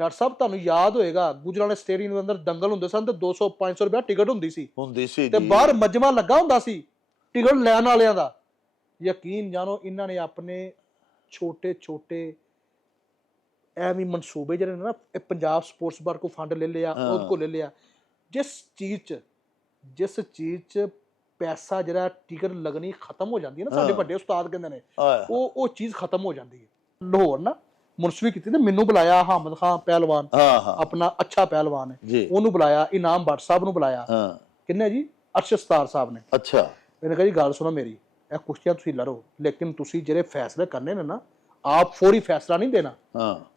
Doctor ਸਾਹਿਬ ਤੁਹਾਨੂੰ ਯਾਦ ਹੋਏਗਾ ਗੁਜਰਾਂਵਾਲੇ ਸਟੇਡੀਅਮ ਦੇ ਅੰਦਰ ਦੰਗਲ ਹੁੰਦੇ ਸਨ ਤੇ 200 500 ਰੁਪਏ ਟਿਕਟ ਹੁੰਦੀ ਸੀ ਤੇ ਬਾਹਰ ਮਜਮਾ ਲੱਗਾ ਹੁੰਦਾ ਸੀ ਟਿਕਟ ਲੈਣ ਵਾਲਿਆਂ ਦਾ। ਯਕੀਨ ਜਾਣੋ ਇਹਨਾਂ ਨੇ ਆਪਣੇ ਛੋਟੇ ਛੋਟੇ ਐਵੇਂ ਮਨਸੂਬੇ ਜਿਹੜੇ ਨੇ ਨਾ, ਇਹ ਪੰਜਾਬ ਸਪੋਰਟਸ ਬਾਰ ਕੋ ਫੰਡ ਲੈ ਲਿਆ, ਉਹਦੇ ਕੋਲ ਲੈ ਲਿਆ। ਜਿਸ ਚੀਜ਼ 'ਚ ਪੈਸਾ ਜਿਹੜਾ ਟਿਕਟ ਲੱਗਣੀ ਖਤਮ ਹੋ ਜਾਂਦੀ ਹੈ ਨਾ, ਸਾਡੇ ਵੱਡੇ ਉਸਤਾਦ ਕਹਿੰਦੇ ਨੇ ਉਹ ਚੀਜ਼ ਖਤਮ ਹੋ ਜਾਂਦੀ ਹੈ। ਲਾਹੌਰ ਨਾ ਮੁਨਸਵੀ ਕੀਤੀ ਤੇ ਮੈਨੂੰ ਬੁਲਾਇਆ ਹਾਮਦ ਖਾਨ ਪਹਿਲਵਾਨ, ਆਪਣਾ ਅੱਛਾ ਪਹਿਲਵਾਨ ਹੈ, ਉਹਨੂੰ ਬੁਲਾਇਆ। ਇਨਾਮ ਭੱਟ ਸਾਹਿਬ ਨੂੰ ਬੁਲਾਇਆ। ਕਿੰਨੇ ਜੀ? ਅਰਸ਼ਦ ਸਤਾਰ ਸਾਹਿਬ ਨੇ। ਅੱਛਾ। ਇਹਨੇ ਕਿਹਾ ਜੀ ਗੱਲ ਸੁਣੋ ਮੇਰੀ, ਇਹ ਕੁਸ਼ਤੀਆਂ ਤੁਸੀਂ ਲੜੋ, ਲੇਕਿਨ ਤੁਸੀਂ ਜਿਹੜੇ ਫੈਸਲੇ ਕਰਨੇ ਨੇ ਨਾ, ਆਪ ਫੌਰੀ ਫੈਸਲਾ ਨਹੀਂ ਦੇਣਾ,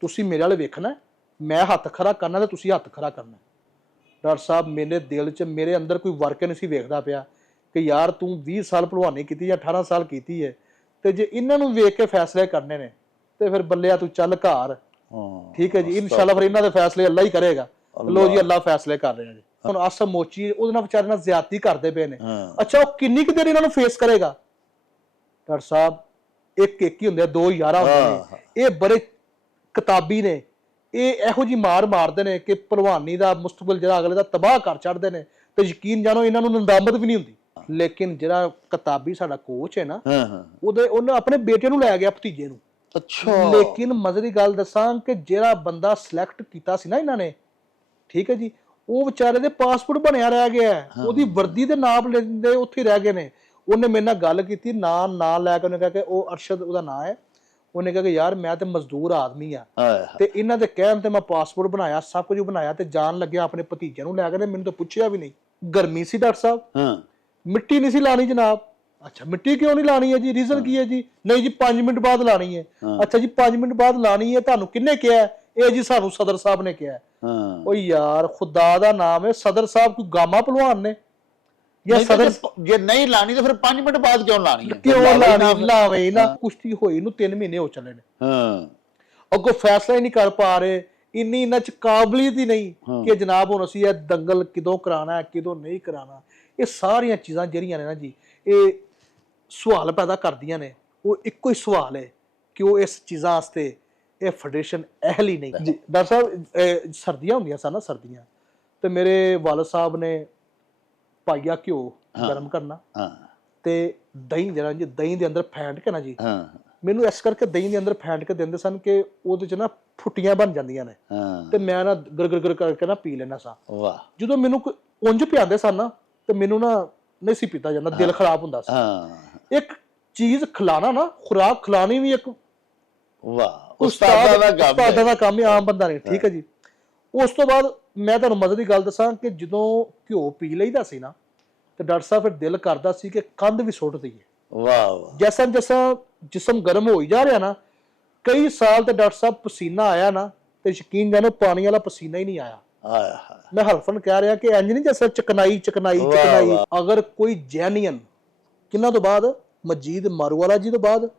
ਤੁਸੀਂ ਮੇਰੇ ਵਾਲੇ ਵੇਖਣਾ, ਮੈਂ ਹੱਥ ਖੜਾ ਕਰਨਾ ਤੇ ਤੁਸੀਂ ਹੱਥ ਖੜਾ ਕਰਨਾ। ਡਾਕਟਰ ਸਾਹਿਬ ਮੇਰੇ ਦਿਲ 'ਚ ਮੇਰੇ ਅੰਦਰ ਕੋਈ ਵਰਕ ਨਹੀਂ ਸੀ ਵੇਖਦਾ ਪਿਆ ਕਿ ਯਾਰ ਤੂੰ 20 ਸਾਲ ਭਲਵਾਨੀ ਕੀਤੀ ਜਾਂ 18 ਸਾਲ ਕੀਤੀ ਹੈ ਤੇ ਜੇ ਇਹਨਾਂ ਨੂੰ ਵੇਖ ਕੇ ਫੈਸਲੇ ਕਰਨੇ ਨੇ ਤੇ ਫਿਰ ਬੱਲਿਆ ਤੂੰ ਚੱਲ ਘਰ। ਠੀਕ ਹੈ ਜੀ, ਇਨਸ਼ਾਅੱਲਾ ਫਿਰ ਇਹਨਾਂ ਦੇ ਫੈਸਲੇ ਅੱਲਾ ਹੀ ਕਰੇਗਾ। ਲੋ ਜੀ, ਅੱਲਾ ਫੈਸਲੇ ਕਰ ਰਿਹਾ ਜੀ। ਹੁਣ ਆਸਮ ਮੋਚੀ ਉਹਦੇ ਨਾਲ ਵਿਚਾਰੇ ਨਾਲ ਜ਼ਿਆਦਤੀ ਕਰਦੇ ਪਏ ਨੇ। ਅੱਛਾ, ਉਹ ਕਿੰਨੀ ਕੁ ਦੇਰ ਇਹਨਾਂ ਨੂੰ ਫੇਸ ਕਰੇਗਾ? ਡਾਕਟਰ ਸਾਹਿਬ ਇੱਕ ਹੀ ਹੁੰਦੇ ਆ, ਦੋ ਯਾਰਾਂ ਹੁੰਦੇ ਨੇ। ਇਹ ਬੜੇ ਕਿਤਾਬੀ ਨੇ, ਇਹ ਇਹੋ ਜਿਹੀ ਮਾਰ ਮਾਰਦੇ ਨੇ ਕਿ ਭਲਵਾਨੀ ਦਾ ਮੁਸਤਕਬਲ ਜਿਹੜਾ ਅਗਲੇ ਦਾ ਤਬਾਹ ਕਰ ਛੱਡਦੇ ਨੇ ਤੇ ਯਕੀਨ ਜਾਣੋ ਇਹਨਾਂ ਨੂੰ ਨਦਾਮਤ ਵੀ ਨਹੀਂ ਹੁੰਦੀ। ਲੇਕਿਨ ਜਿਹੜਾ ਕਿਤਾਬੀ ਸਾਡਾ ਕੋਚ ਹੈ ਨਾ, ਉਹਨੇ ਆਪਣੇ ਬੇਟੇ ਨੂੰ ਲੈ ਗਿਆ, ਭਤੀਜੇ ਨੂੰ। ਅੱਛਾ। ਲੇਕਿਨ ਮਜ਼ੇ ਦੀ ਗੱਲ ਦੱਸਾਂ ਕਿ ਜਿਹੜਾ ਬੰਦਾ ਸਿਲੈਕਟ ਕੀਤਾ ਸੀ ਨਾ ਇਹਨਾਂ ਨੇ, ਠੀਕ ਹੈ ਜੀ, ਉਹ ਵਿਚਾਰੇ ਦੇ ਪਾਸਪੋਰਟ ਬਣਿਆ ਰਹਿ ਗਿਆ, ਉਹਦੀ ਵਰਦੀ ਦੇ ਨਾਮ ਲੈਂਦੇ ਉੱਥੇ ਰਹਿ ਗਏ ਨੇ। ਉਹਨੇ ਮੇਰੇ ਨਾਲ ਗੱਲ ਕੀਤੀ, ਨਾਂ ਲੈ ਕੇ ਉਹਨੇ ਕਿਹਾ ਕਿ ਉਹ ਅਰਸ਼ਦ ਉਹਦਾ ਨਾਂ ਹੈ। ਉਹਨੇ ਕਿਹਾ ਕਿ ਯਾਰ ਮੈਂ ਤੇ ਮਜ਼ਦੂਰ ਆਦਮੀ ਆ ਤੇ ਇਹਨਾਂ ਦੇ ਕਹਿਣ ਤੇ ਮੈਂ ਪਾਸਪੋਰਟ ਬਣਾਇਆ, ਸਭ ਕੁਝ ਬਣਾਇਆ ਤੇ ਜਾਣ ਲੱਗਿਆ ਆਪਣੇ ਭਤੀਜੇ ਨੂੰ ਲੈ ਕੇ। ਮੈਨੂੰ ਤਾਂ ਪੁੱਛਿਆ ਵੀ ਨਹੀਂ। ਗਰਮੀ ਸੀ ਡਾਕਟਰ ਸਾਹਿਬ, ਮਿੱਟੀ ਨਹੀਂ ਸੀ ਲਾਣੀ ਜਨਾਬ। ਅੱਛਾ, ਮਿੱਟੀ ਕਿਉਂ ਨਹੀਂ ਲਾਣੀ ਹੈ ਜੀ? ਰੀਜ਼ਨ ਕੀ ਹੈ ਜੀ? ਨਹੀਂ ਜੀ 5 ਮਿੰਟ ਬਾਅਦ ਲਾਣੀ ਹੈ। ਅੱਛਾ ਜੀ, 5 ਮਿੰਟ ਬਾਅਦ ਲਾਣੀ ਹੈ, ਤੁਹਾਨੂੰ ਕਿਹਨੇ ਕਿਹਾ? ਇਹ ਜੀ ਸਾਨੂੰ ਸਦਰ ਸਾਹਿਬ ਨੇ ਕਿਹਾ। ਉਹ ਯਾਰ ਖੁਦਾ ਦਾ ਨਾਮ ਹੈ, ਸਦਰ ਸਾਹਿਬ ਕੋਈ ਗਾਮਾ ਭਲਵਾਨ ਨੇ? ਜਾਂ ਸਦਰ ਜੇ ਨਹੀਂ ਲਾਣੀ ਤਾਂ ਫਿਰ 5 ਮਿੰਟ ਬਾਅਦ ਕਿਉਂ ਲਾਣੀ ਹੈ? ਕਿਉਂ ਲਾਣੀ? ਲਾਵੇ ਨਾ। ਕੁਸ਼ਤੀ ਹੋਈ ਨੂੰ 3 ਮਹੀਨੇ ਹੋ ਚੱਲੇ ਨੇ, ਅੱਗੋਂ ਫੈਸਲਾ ਹੀ ਨਹੀਂ ਕਰ ਪਾ ਰਹੇ। ਇੰਨੀ ਇਹਨਾਂ ਚ ਕਾਬਲੀਅਤ ਹੀ ਨਹੀਂ ਕਿ ਜਨਾਬ ਹੁਣ ਅਸੀਂ ਇਹ ਦੰਗਲ ਕਿਦੋਂ ਕਰਾਉਣਾ, ਕਿਦੋਂ ਨਹੀਂ ਕਰਾਉਣਾ। ਇਹ ਸਾਰੀਆਂ ਚੀਜ਼ਾਂ ਜਿਹੜੀਆਂ ਨੇ ਨਾ ਜੀ, ਇਹ ਸਵਾਲ ਪੈਦਾ ਕਰਦੀਆਂ ਨੇ। ਉਹ ਇੱਕੋ ਹੀ ਸਵਾਲ ਹੈ ਕਿ ਉਹ ਇਸ ਚੀਜ਼ਾਂ ਵਾਸਤੇ ਇਹ ਫੈਡਰੇਸ਼ਨ ਅਹਿਲ ਹੀ ਨਹੀਂ। ਜੀ ਡਾਕਟਰ ਸਾਹਿਬ, ਸਰਦੀਆਂ ਹੁੰਦੀਆਂ ਸਨ ਨਾ, ਸਰਦੀਆਂ ਤੇ ਮੇਰੇ ਵਾਲਦ ਸਾਹਿਬ ਨੇ ਪਾਈਆ ਘਿਓ ਗਰਮ ਕਰਨਾ ਤੇ ਦਹੀਂ ਜਿਹੜਾ ਜੀ, ਦਹੀਂ ਦੇ ਅੰਦਰ ਫੈਂਟ ਕੇ ਨਾ ਜੀ, ਮੈਨੂੰ ਇਸ ਕਰਕੇ ਦਹੀਂ ਦੇ ਅੰਦਰ ਫੈਂਟ ਕੇ ਦਿੰਦੇ ਸਨ ਕਿ ਉਹਦੇ ਚ ਨਾ ਫੁੱਟੀਆਂ ਬਣ ਜਾਂਦੀਆਂ ਨੇ ਤੇ ਮੈਂ ਨਾ ਗਰ ਕਰਕੇ ਨਾ ਪੀ ਲੈਣਾ ਸਾਂ। ਜਦੋਂ ਮੈਨੂੰ ਉਂਝ ਪਿਆਉਂਦੇ ਸਨ ਨਾ ਤੇ ਮੈਨੂੰ ਨਾ ਨਹੀਂ ਸੀ ਪੀਤਾ ਜਾਂਦਾ, ਦਿਲ ਖਰਾਬ ਹੁੰਦਾ ਸੀ। ਇੱਕ ਚੀਜ਼ ਖਿਲਾਣਾ ਨਾ, ਖੁਰਾਕ ਖਿਲਾਣੀ ਵੀ ਇੱਕ ਉਸਤਾਦ ਦਾ ਕੰਮ ਹੈ, ਆਮ ਬੰਦਾ ਨਹੀਂ। ਠੀਕ ਹੈ ਜੀ। ਉਸ ਤੋਂ ਬਾਅਦ ਮੈਂ ਤੁਹਾਨੂੰ ਮਜ਼ੇ ਦੀ ਗੱਲ ਦੱਸਾਂ ਕਿ ਜਦੋਂ ਘਿਓ ਪੀ ਲਈਦਾ ਸੀ ਨਾ ਤੇ ਡਾਕਟਰ ਸਾਹਿਬ ਫਿਰ ਦਿਲ ਕਰਦਾ ਸੀ ਕਿ ਕੰਧ ਵੀ ਸੁੱਟ ਦਈਏ। ਜੈਸਾ ਜੈਸਾ ਜਿਸਮ ਗਰਮ ਹੋ ਹੀ ਜਾ ਰਿਹਾ ਨਾ, ਕਈ ਸਾਲ ਤੇ ਡਾਕਟਰ ਸਾਹਿਬ ਪਸੀਨਾ ਆਇਆ ਨਾ ਤੇ ਯਕੀਨ ਜਾਣੋ ਪਾਣੀ ਵਾਲਾ ਪਸੀਨਾ ਹੀ ਨਹੀਂ ਆਇਆ। ਮੈਂ ਹਲਫਨ ਕਹਿ ਰਿਹਾ ਕਿ ਇੰਜ ਨਹੀਂ ਜੈਸਾ ਚਕਨਾਈ। ਅਗਰ ਕੋਈ ਜੈਨੀਅਨ, ਕਿੰਨਾ ਤੋਂ ਬਾਅਦ? ਮਜੀਦ ਮਾਰੂਵਾਲਾ ਜੀ ਤੋਂ ਬਾਅਦ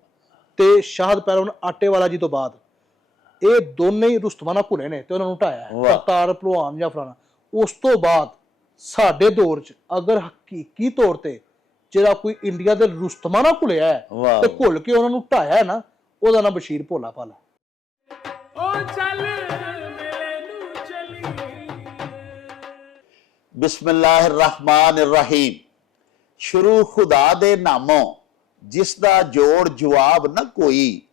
ਤੇ ਸ਼ਾਹਦ ਪਹਿਲਵਾਨ ਆਟੇਵਾਲਾ ਜੀ ਤੋਂ ਬਾਅਦ, ਇਹ ਦੋਨੇ ਹੀ ਰੁਸਤਮਾਨਾ ਘੁਲੇ ਨੇ ਤੇ ਉਹਨਾਂ ਨੂੰ ਢਾਇਆ ਕਰਤਾਰ ਭਲਵਾਨ ਜਾਂ ਫਲਾਣਾ। ਉਸ ਤੋਂ ਬਾਅਦ ਸਾਡੇ ਦੌਰ 'ਚ ਅਗਰ ਹਕੀਕੀ ਤੌਰ ਤੇ ਜਿਹੜਾ ਕੋਈ ਇੰਡੀਆ ਦੇ ਰੁਸਤਮਾਨਾ ਘੁਲਿਆ ਹੈ ਤੇ ਘੁਲ ਕੇ ਉਹਨਾਂ ਨੂੰ ਢਾਇਆ ਹੈ ਨਾ, ਉਹਦਾ ਨਾਮ ਬਸ਼ੀਰ ਭੋਲਾ ਪਾਲਾ। ਬਿਸਮਿल्लाहिर्रहमानिर्रहीम। शुरू खुदा दे नामों जिस दा जोड़ जवाब न कोई,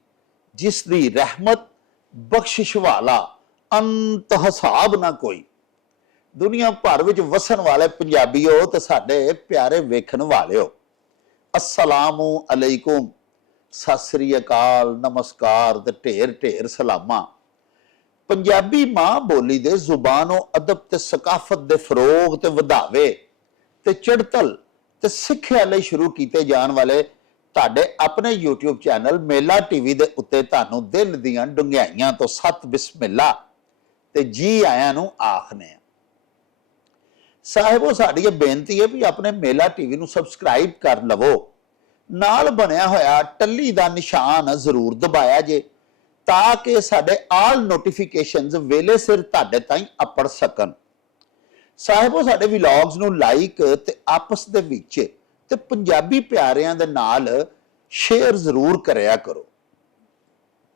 जिस दी रहमत बख्शिश वाला अंत हिसाब ना कोई। दुनिया भर विच वसन वाले पंजाबीओ ते साडे प्यारे वेखण वालिओ, अस्सलामु अलैकुम, सत श्री अकाल, नमस्कार ते ढेर ढेर सलामा। पंजाबी मां बोली दे जुबानो अदब ते सकाफत दे फरोग ते वधावे ते चढ़तल ते सिੱਖਿਆ ਲਈ शुरू ਕੀਤੇ जान वाले ਤੁਹਾਡੇ अपने YouTube चैनल मेला टीवी ਦੇ ਉੱਤੇ ਤੁਹਾਨੂੰ ਦਿਲ ਦੀਆਂ ਡੁੰਗਿਆਈਆਂ ਤੋਂ ਸਤ ਬਿਸਮਿल्ला ਤੇ ਜੀ ਆਇਆਂ ਨੂੰ ਆਖਨੇ ਆ। ਸਾਹਿਬੋ, ਸਾਡੀ ਇਹ ਬੇਨਤੀ ਹੈ ਵੀ ਆਪਣੇ ਮੇਲਾ ਟੀਵੀ ਨੂੰ ਸਬਸਕ੍ਰਾਈਬ ਕਰ ਲਵੋ, ਨਾਲ ਬਣਿਆ ਹੋਇਆ ਟੱਲੀ ਦਾ ਨਿਸ਼ਾਨ ਜ਼ਰੂਰ ਦਬਾਇਆ ਜੇ ਤਾਂ ਕਿ ਸਾਡੇ ਆਲ ਨੋਟੀਫਿਕੇਸ਼ਨਸ ਵੇਲੇ ਸਿਰ ਤੁਹਾਡੇ ਤਾਈਂ ਅਪੜ ਸਕਣ। ਸਾਹਿਬੋ, ਸਾਡੇ ਵਲੌਗਸ ਨੂੰ ਲਾਈਕ ਤੇ ਆਪਸ ਦੇ ਵਿੱਚ ਤੇ ਪੰਜਾਬੀ ਪਿਆਰਿਆਂ ਦੇ ਨਾਲ ਸ਼ੇਅਰ ਜ਼ਰੂਰ ਕਰਿਆ ਕਰੋ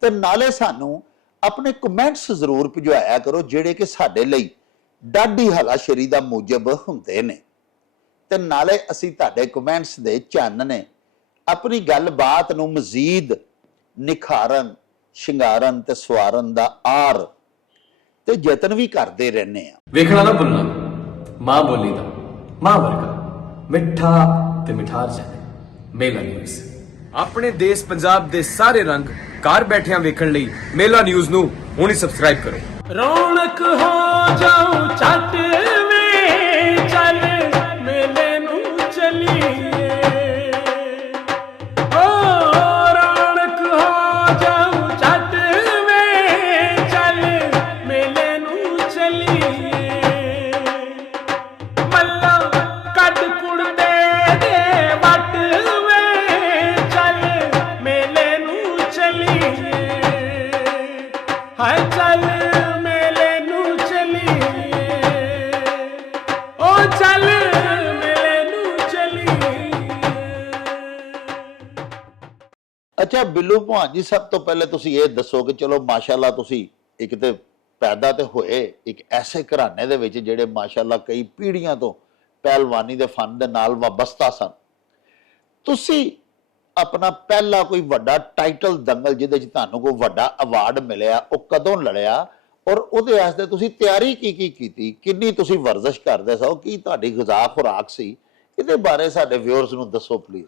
ਤੇ ਨਾਲੇ ਸਾਨੂੰ ਆਪਣੇ ਕਮੈਂਟਸ ਜ਼ਰੂਰ ਭਿਜਵਾਇਆ ਕਰੋ ਜਿਹੜੇ ਕਿ ਸਾਡੇ ਲਈ ਡਾਢੀ ਹਲਾਸ਼ੇਰੀ ਦਾ ਮੂਜਬ ਹੁੰਦੇ ਨੇ, ਤੇ ਨਾਲੇ ਅਸੀਂ ਤੁਹਾਡੇ ਕਮੈਂਟਸ ਦੇ ਚੰਨ ਨੇ ਆਪਣੀ ਗੱਲਬਾਤ ਨੂੰ ਮਜ਼ੀਦ ਨਿਖਾਰਨ, ਸ਼ਿੰਗਾਰਨ ਤੇ ਸਵਾਰਨ ਦਾ ਆਰ ਤੇ ਯਤਨ ਵੀ ਕਰਦੇ ਰਹਿੰਦੇ ਆ। ਵੇਖਣਾ ਨਾ ਭੁੱਲਣਾ ਮਾਂ ਬੋਲੀ ਦਾ ਮਾਂ ਵਰਗਾ ਮਿੱਠਾ ਤੇ ਮਿਠਾਰ ਜਾਣੇ ਮੇਲਾ ਨਿਊਜ਼। ਆਪਣੇ ਦੇਸ਼ ਪੰਜਾਬ ਦੇ ਸਾਰੇ ਰੰਗ ਘਰ ਬੈਠਿਆਂ ਵੇਖਣ ਲਈ ਮੇਲਾ ਨਿਊਜ਼ ਨੂੰ ਹੁਣੇ ਸਬਸਕ੍ਰਾਈਬ ਕਰੋ। ਰੌਣਕ ਹੋ ਜਾਉ ਛੱਟ ਵੇ ਚੱਲ ਮੇਲੇ ਨੂੰ ਚਲੀਏ, ਓ ਰੌਣਕ ਹੋ ਜਾਉ ਛੱਟ ਵੇ ਚੱਲ ਮੇਲੇ ਨੂੰ ਚਲੀਏ, ਮੱਲਾ ਕੱਢ ਕੁੜਤੇ ਦੇ ਵੱਟ ਵੇ ਚੱਲ ਮੇਲੇ ਨੂੰ ਚਲੀਏ, ਹਾਏ ਚੱਲ ਮੇਲੇ ਨੂੰ ਚਲੀਏ, ਓ ਚੱਲ ਮੇਲੇ ਨੂੰ ਚਲੀਏ। ਅੱਛਾ ਬਿੱਲੂ ਭਾਣ ਜੀ, ਸਭ ਤੋਂ ਪਹਿਲੇ ਤੁਸੀਂ ਇਹ ਦੱਸੋ ਕਿ ਚਲੋ ਮਾਸ਼ਾਅੱਲਾ ਤੁਸੀਂ ਇੱਕ ਤੇ ਪੈਦਾ ਤੇ ਹੋਏ ਇੱਕ ਐਸੇ ਘਰਾਣੇ ਦੇ ਵਿੱਚ ਜਿਹੜੇ ਮਾਸ਼ਾਅੱਲਾ ਕਈ ਪੀੜ੍ਹੀਆਂ ਤੋਂ ਪਹਿਲਵਾਨੀ ਦੇ ਫਨ ਦੇ ਨਾਲ ਵਾਬਸਤਾ ਸਨ। ਤੁਸੀਂ ਆਪਣਾ ਪਹਿਲਾ ਕੋਈ ਵੱਡਾ ਟਾਈਟਲ ਦੰਗਲ ਜਿਹਦੇ 'ਚ ਤੁਹਾਨੂੰ ਕੋਈ ਵੱਡਾ ਅਵਾਰਡ ਮਿਲਿਆ ਉਹ ਕਦੋਂ ਲੜਿਆ, ਔਰ ਉਹਦੇ ਵਾਸਤੇ ਤੁਸੀਂ ਤਿਆਰੀ ਕੀ ਕੀਤੀ, ਕਿੰਨੀ ਤੁਸੀਂ ਵਰਜ਼ਿਸ਼ ਕਰਦੇ ਸੋ, ਕੀ ਤੁਹਾਡੀ ਗ਼ਿਜ਼ਾ ਖੁਰਾਕ ਸੀ, ਇਹਦੇ ਬਾਰੇ ਸਾਡੇ ਵਿਊਅਰਸ ਨੂੰ ਦੱਸੋ ਪਲੀਜ਼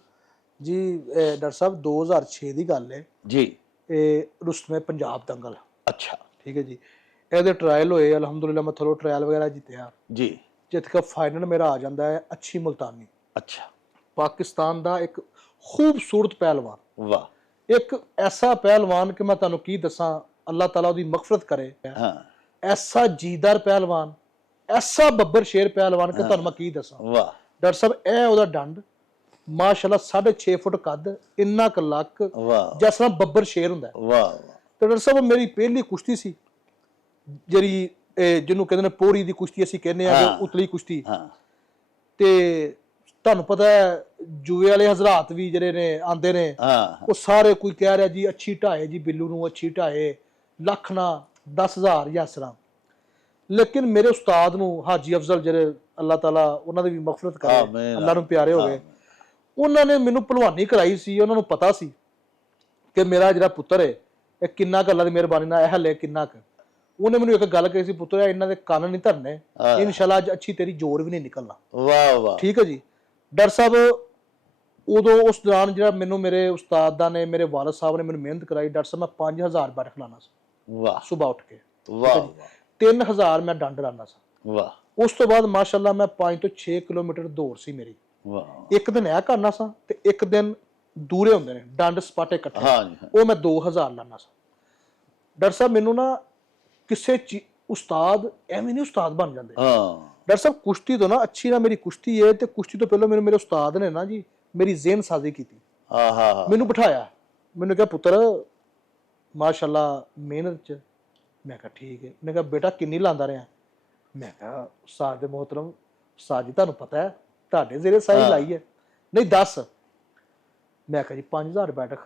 ਜੀ। ਡਾਕਟਰ ਸਾਹਿਬ 2006 ਦੀ ਗੱਲ ਹੈ ਜੀ। ਇਹ ਰੁਸਤਮੇ ਪੰਜਾਬ ਦੰਗਲ, ਅੱਛਾ ਠੀਕ ਹੈ ਜੀ। ਇਹਦੇ ਟਰਾਇਲ ਹੋਏ, ਅਲਹਮਦੁਲਿਲਾ ਮੈਂ ਥੋੜਾ ਟਰਾਇਲ ਵਗੈਰਾ ਜਿੱਤਿਆ ਜੀ। ਜਿੱਤ ਕੇ ਫਾਈਨਲ ਮੇਰਾ ਆ ਜਾਂਦਾ ਹੈ ਅੱਛੀ ਮੁਲਤਾਨੀ, ਅੱਛਾ ਪਾਕਿਸਤਾਨ ਦਾ ਇੱਕ ਖੂਬਸੂਰਤ ਪਹਿਲਵਾਨ, ਵਾਹ। ਇੱਕ ਐਸਾ ਪਹਿਲਵਾਨ ਕਿ ਮੈਂ ਤੁਹਾਨੂੰ ਕੀ ਦੱਸਾਂ, ਅੱਲਾਹ ਤਾਲਾ ਉਹਦੀ ਮਗਫਰਤ ਕਰੇ। ਹਾਂ ਐਸਾ ਜੀਦਾਰ ਪਹਿਲਵਾਨ, ਐਸਾ ਬੱਬਰ ਸ਼ੇਰ ਪਹਿਲਵਾਨ ਕਿ ਤੁਹਾਨੂੰ ਮੈਂ ਕੀ ਦੱਸਾਂ। ਵਾਹ ਡਾਕਟਰ ਸਾਹਿਬ ਇਹ ਉਹਦਾ ਡੰਡ ਮਾਸ਼ਾਅੱਲਾ 6.5 ਫੁੱਟ ਕੱਦ, ਇੰਨਾ ਕੁ ਲੱਕ, ਵਾਹ ਜਿਸ ਤਰ੍ਹਾਂ ਬੱਬਰ ਸ਼ੇਰ ਹੁੰਦਾ ਹੈ। ਵਾਹ। ਤੇ ਡਾਕਟਰ ਸਾਹਿਬ ਮੇਰੀ ਪਹਿਲੀ ਕੁਸ਼ਤੀ ਸੀ, ਜਿਹੜੀ ਜਿਹਨੂੰ ਕਹਿੰਦੇ ਨੇ ਪੋਰੀ ਦੀ ਕੁਸ਼ਤੀ ਅਸੀਂ ਕਹਿੰਦੇ ਆ, ਉਤਲੀ ਕੁਸ਼ਤੀ। ਹਾਂ ਤੇ ਤੁਹਾਨੂੰ ਪਤਾ ਹੈ ਜੂਏ ਵਾਲੇ ਹਜ਼ਰਾਤ ਵੀ ਜਿਹੜੇ ਨੇ ਆਂਦੇ ਨੇ, ਹਾਂ ਉਹ ਸਾਰੇ ਕੋਈ ਕਹਿ ਰਿਹਾ ਜੀ ਅੱਛੀ ਢਾਏ ਜੀ ਬਿੱਲੂ ਨੂੰ, ਅੱਛੀ ਢਾਏ, ਲੱਖ ਨਾ 10,000 ਜਾਂ ਇਸ ਤਰ੍ਹਾਂ। ਲੇਕਿਨ ਮੇਰੇ ਉਸਤਾਦ ਨੂੰ ਹਾਜੀ ਅਫਜ਼ਲ, ਜਿਹੜੇ ਅੱਲਾਹ ਤਾਲਾ ਉਹਨਾਂ ਦੀ ਵੀ ਮਗਫਰਤ ਕਰੇ, ਅੱਲਾਹ ਨੂੰ ਪਿਆਰੇ ਹੋ ਗਏ, ਉਹਨਾਂ ਨੇ ਮੈਨੂੰ ਭਲਵਾਨੀ ਕਰਾਈ ਸੀ। ਉਹਨਾਂ ਨੂੰ ਪਤਾ ਸੀ ਕਿ ਮੇਰਾ ਜਿਹੜਾ ਪੁੱਤਰ ਹੈ ਇਹ ਕਿੰਨਾ ਕੁ ਅੱਲਾਹ ਦੀ ਮਿਹਰਬਾਨੀ ਨਾਲ ਇਹ ਹਲੇ ਕਿੰਨਾ ਕੁ। ਉਹਨੇ ਮੈਨੂੰ ਇੱਕ ਗੱਲ ਕਹੀ ਸੀ, ਪੁੱਤਰ ਇਹਨਾਂ ਦੇ ਕੰਨ ਨਹੀਂ ਧਰਨੇ, ਇਨਸ਼ਾਅੱਲਾ ਅੱਜ ਅੱਛੀ ਤੇਰੀ ਜ਼ੋਰ ਵੀ ਨਹੀਂ ਨਿਕਲਣਾ। ਵਾਹ ਵਾਹ। ਠੀਕ ਹੈ ਜੀ। ਡਾਕਟਰ ਸਾਹਿਬ ਉਦੋਂ ਉਸ ਦੌਰਾਨ ਜਿਹੜਾ ਮੈਨੂੰ ਮੇਰੇ ਉਸਤਾਦਾਂ ਨੇ, ਮੇਰੇ ਵਾਲਦ ਸਾਹਿਬ ਨੇ ਮੈਨੂੰ ਮਿਹਨਤ ਕਰਾਈ। ਡਾਕਟਰ ਸਾਹਿਬ ਮੈਂ 5,000 ਬੈਠਕ ਲਾਣਾ ਸੀ, ਵਾਹ, ਸੁਬਹ ਉੱਠ ਕੇ। ਵਾਹ। 3,000 ਮੈਂ ਡੰਡ ਲਾਣਾ ਸੀ। ਵਾਹ। ਉਸ ਤੋਂ ਬਾਅਦ ਮਾਸ਼ਾਅੱਲਾ ਮੈਂ 5 ਤੋਂ 6 ਕਿਲੋਮੀਟਰ ਦੌੜ ਸੀ ਮੇਰੀ। ਵਾਹ। ਇੱਕ ਦਿਨ ਇਹ ਕਰਨਾ ਸਾਂ ਤੇ ਇੱਕ ਦਿਨ ਦੂਰੇ ਹੁੰਦੇ ਨੇ ਡੰਡ ਸਪਾਟੇ ਇਕੱਠੇ, ਉਹ ਮੈਂ 2,000 ਲਾਣਾ ਸਾਂ। ਡਾਕਟਰ ਸਾਹਿਬ ਮੈਨੂੰ ਨਾ ਕਿਸੇ ਉਸਤਾਦ ਐਵੇਂ ਨਹੀਂ ਉਸਤਾਦ ਬਣ ਜਾਂਦੇ। ਡਾਕਟਰ ਸਾਹਿਬ ਕੁਸ਼ਤੀ ਤੋਂ ਨਾ ਅੱਛੀ ਨਾ ਮੇਰੀ ਕੁਸ਼ਤੀ ਹੈ, ਤੇ ਕੁਸ਼ਤੀ ਤੋਂ ਪਹਿਲਾਂ ਮੈਨੂੰ ਮੇਰੇ ਉਸਤਾਦ ਨੇ ਨਾ ਜੀ ਮੇਰੀ ਜ਼ਿਹਨ ਸਾਜ਼ੀ ਕੀਤੀ। ਮੈਨੂੰ ਬਿਠਾਇਆ, ਮੈਨੂੰ ਕਿਹਾ ਪੁੱਤਰ ਮਾਸ਼ਾਅੱਲਾ ਮਿਹਨਤ ਚ। ਮੈਂ ਕਿਹਾ ਠੀਕ ਹੈ। ਉਹਨੇ ਕਿਹਾ ਬੇਟਾ ਕਿੰਨੀ ਲਾਂਦਾ ਰਿਹਾ? ਮੈਂ ਕਿਹਾ ਉਸਤਾਦ ਦੇ ਮੁਹਤਰਮ, ਉਸਤਾਦ ਜੀ ਤੁਹਾਨੂੰ ਪਤਾ ਹੈ ਤੁਹਾਡੇ ਜ਼ੇਰੇ ਸਾਈ ਲਾਈ ਹੈ। ਨਹੀਂ ਦੱਸ। ਮੈਂ ਕਿਹਾ ਜੀ 5,000 ਬੈਠਕ।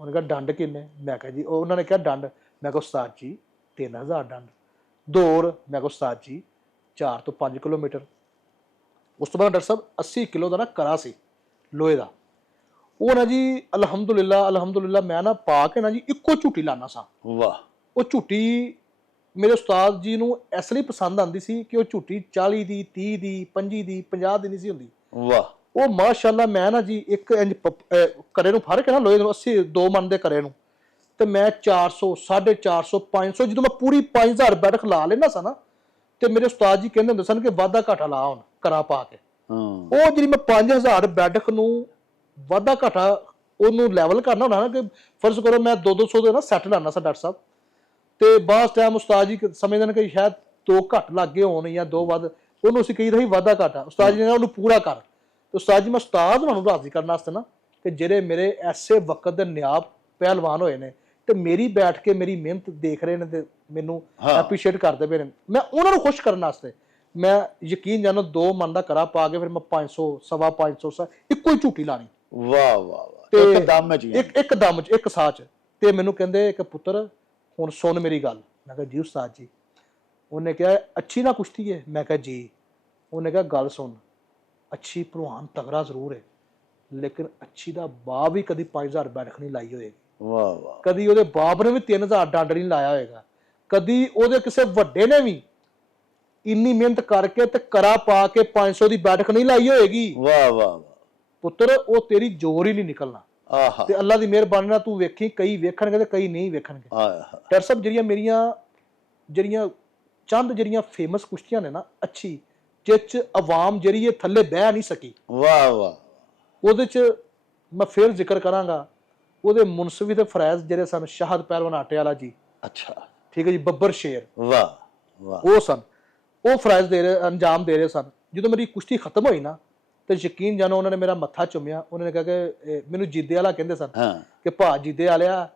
ਉਹਨੇ ਕਿਹਾ ਡੰਡ ਕਿੰਨੇ? ਮੈਂ ਕਿਹਾ ਜੀ ਉਹਨਾਂ ਨੇ ਕਿਹਾ ਡੰਡ। ਮੈਂ ਕਿਹਾ ਉਸਤਾਦ ਜੀ 3,000 ਡੰਡ। ਦੌੜ? ਮੈਂ ਕਿਹਾ ਉਸਤਾਦ ਜੀ 4 ਤੋਂ 5 ਕਿਲੋਮੀਟਰ। ਉਸ ਤੋਂ ਬਾਅਦ ਡਾਕਟਰ ਸਾਹਿਬ 80 ਕਿਲੋ ਦਾ ਨਾ ਕਰਾ ਸੀ ਲੋਹੇ ਦਾ, ਉਹ ਨਾ ਜੀ ਅਲਹਮਦੁਲਿਲਾ ਮੈਂ ਨਾ ਪਾ ਕੇ ਨਾ ਜੀ ਇੱਕੋ ਝੂਟੀ ਲਾਣਾ ਸਾਂ। ਵਾਹ। ਉਹ ਝੂਟੀ ਮੇਰੇ ਉਸਤਾਦ ਜੀ ਨੂੰ ਇਸ ਲਈ ਪਸੰਦ ਆਂਦੀ ਸੀ ਕਿ ਉਹ ਝੂਟੀ 40 ਦੀ, 30 ਦੀ, 25 ਦੀ, 50 ਦੀ ਨਹੀਂ ਸੀ ਹੁੰਦੀ। ਵਾਹ। ਉਹ ਮਾਸ਼ਾਅੱਲਾ ਮੈਂ ਨਾ ਜੀ ਇੱਕ ਇੰਜ ਕਰੇ ਨੂੰ ਫੜ ਕੇ ਨਾ ਲੋਹੇ ਨੂੰ 80 2 ਮਣ ਦੇ ਕਰੇ ਨੂੰ, ਤੇ ਮੈਂ 400, 450, 500 ਜਦੋਂ ਮੈਂ ਪੂਰੀ 5,000 ਬੈਠਕ ਲਾ ਲੈਣਾ ਸਾਂ ਨਾ, ਤੇ ਮੇਰੇ ਉਸਤਾਦ ਜੀ ਕਹਿੰਦੇ ਹੁੰਦੇ ਸਨ ਕਿ ਵਾਧਾ ਘਾਟਾ ਲਾ ਹੁਣ ਕਰਾ ਪਾ ਕੇ। ਉਹ ਜਿਹੜੀ ਮੈਂ 5,000 ਬੈਠਕ ਨੂੰ ਵਾਧਾ ਘਾਟਾ ਉਹਨੂੰ ਲੈਵਲ ਕਰਨਾ ਹੋਣਾ ਨਾ, ਕਿ ਫਰਜ਼ ਕਰੋ ਮੈਂ 200 ਦੇ ਨਾ ਸੈੱਟ ਲਾਣਾ ਸਾਂ ਡਾਕਟਰ ਸਾਹਿਬ, ਤੇ ਬਾਅਦ ਟਾਈਮ ਉਸਤਾਦ ਜੀ ਸਮਝਦੇ ਨੇ ਕਿ ਸ਼ਾਇਦ 2 ਘੱਟ ਲੱਗ ਗਏ ਹੋਣ ਜਾਂ 2 ਵੱਧ, ਉਹਨੂੰ ਅਸੀਂ ਕਹੀ ਰਹੀ ਵਾਧਾ ਘਾਟਾ। ਉਸਤਾਦ ਜੀ ਨੇ ਉਹਨੂੰ ਪੂਰਾ ਕਰ। ਤੇ ਉਸਤਾਦ ਜੀ ਮੈਂ ਉਸਤਾਦ ਉਹਨਾਂ ਨੂੰ ਰਾਜ਼ੀ ਕਰਨ ਵਾਸਤੇ ਨਾ, ਕਿ ਜਿਹੜੇ ਮੇਰੇ ਐਸੇ ਵਕਤ ਦੇ ਨਿਆਬ ਪਹਿਲਵਾਨ ਹੋਏ ਨੇ ਤੇ ਮੇਰੀ ਬੈਠ ਕੇ ਮੇਰੀ ਮਿਹਨਤ ਦੇਖ ਰਹੇ ਨੇ ਤੇ ਮੈਨੂੰ ਐਪਰੀਸ਼ੀਏਟ ਕਰਦੇ ਪਏ ਨੇ, ਮੈਂ ਉਹਨਾਂ ਨੂੰ ਖੁਸ਼ ਕਰਨ ਵਾਸਤੇ ਮੈਂ ਯਕੀਨ ਜਾਨੋ 2 ਮਣ ਦਾ ਕਰਾ ਪਾ ਕੇ ਫਿਰ ਮੈਂ 500, 550 ਇੱਕੋ ਹੀ ਝੂਟੀ ਲਾਣੀ। ਵਾਹ ਵਾਹ ਵਾਹ। ਇੱਕ ਦਮ ਚ, ਇੱਕ ਸਾਹ ਚ। ਤੇ ਮੈਨੂੰ ਕਹਿੰਦੇ ਕਿ ਪੁੱਤਰ ਹੁਣ ਸੁਣ ਮੇਰੀ ਗੱਲ। ਮੈਂ ਕਿਹਾ ਜੀ ਉਸਤਾਦ ਜੀ। ਉਹਨੇ ਕਿਹਾ ਅੱਛੀ ਨਾ ਕੁਸ਼ਤੀ ਹੈ? ਮੈਂ ਕਿਹਾ ਜੀ। ਉਹਨੇ ਕਿਹਾ ਗੱਲ ਸੁਣ, ਅੱਛੀ ਭਲਵਾਨ ਤਗੜਾ ਜ਼ਰੂਰ ਹੈ, ਲੇਕਿਨ ਅੱਛੀ ਦਾ ਬਾਪ ਵੀ ਕਦੀ 5000 ਬੈਠਕ ਨਹੀਂ ਲਾਈ ਹੋਏਗੀ। ਵਾਹ ਵਾਹ। ਕਦੀ ਉਹਦੇ ਬਾਪ ਨੇ ਵੀ 3000 ਡੰਡ ਨਹੀਂ ਲਾਇਆ ਹੋਏਗਾ। ਕਦੀ ਉਹਦੇ ਕਿਸੇ ਵੱਡੇ ਨੇ ਵੀ ਇੰਨੀ ਮਿਹਨਤ ਕਰਕੇ ਤੇ ਕਰਾ ਪਾ ਕੇ 500 ਦੀ ਬੈਠਕ ਨਹੀਂ ਲਾਈ ਹੋਏਗੀ। ਵਾਹ ਵਾਹ। ਪੁੱਤਰ ਉਹ ਤੇਰੀ ਜ਼ੋਰ ਹੀ ਨਹੀਂ ਨਿਕਲਣਾ। ਆਹਾ। ਤੇ ਅੱਲਾ ਦੀ ਮਿਹਰਬਾਨੀ ਨਾਲ ਤੂੰ ਵੇਖੀ, ਕਈ ਵੇਖਣਗੇ ਤੇ ਕਈ ਨਹੀਂ ਵੇਖਣਗੇ। ਡਾਕਟਰ ਸਾਹਿਬ ਜਿਹੜੀਆਂ ਮੇਰੀਆਂ ਚੰਦ ਫੇਮਸ ਕੁਸ਼ਤੀਆਂ ਨੇ ਨਾ ਅੱਛੀ, ਜਿਸ ਚ ਆਵਾਮ ਜਿਹੜੀ ਇਹ ਥੱਲੇ ਬਹਿ ਨਹੀਂ ਸਕੀ। ਵਾਹ ਵਾਹ। ਉਹਦੇ ਚ ਮੈਂ ਫਿਰ ਜ਼ਿਕਰ ਕਰਾਂਗਾ, ਉਹਦੇ ਮੁਨਸਵੀ ਤੇ ਫਰੈਜ਼ ਜਿਹੜੇ ਸਨ ਸ਼ਾਹਦ ਪਹਿਲਵਾਨ ਆਟੇ ਵਾਲਾ ਜੀ। ਅੱਛਾ ਠੀਕ ਹੈ ਜੀ। ਬੱਬਰ ਸ਼ੇਰ। ਵਾਹ ਵਾਹ। ਉਹ ਸਨ, ਉਹ ਫਰੈਜ਼ ਦੇ ਰਹੇ, ਅੰਜਾਮ ਦੇ ਰਹੇ ਸਨ। ਜਦੋਂ ਮੇਰੀ ਕੁਸ਼ਤੀ ਖਤਮ ਹੋਈ ਨਾ ਤੇ ਯਕੀਨ ਜਾਣੋ ਉਹਨਾਂ ਨੇ ਮੇਰਾ ਮੱਥਾ ਚੁੰਮਿਆ। ਉਹਨਾਂ ਨੇ ਕਿਹਾ ਕਿ ਮੈਨੂੰ ਜੀਦੇ ਵਾਲਾ ਕਹਿੰਦੇ ਸਨ ਕਿ ਭਾ ਜੀਦੇ ਵਾਲਿਆ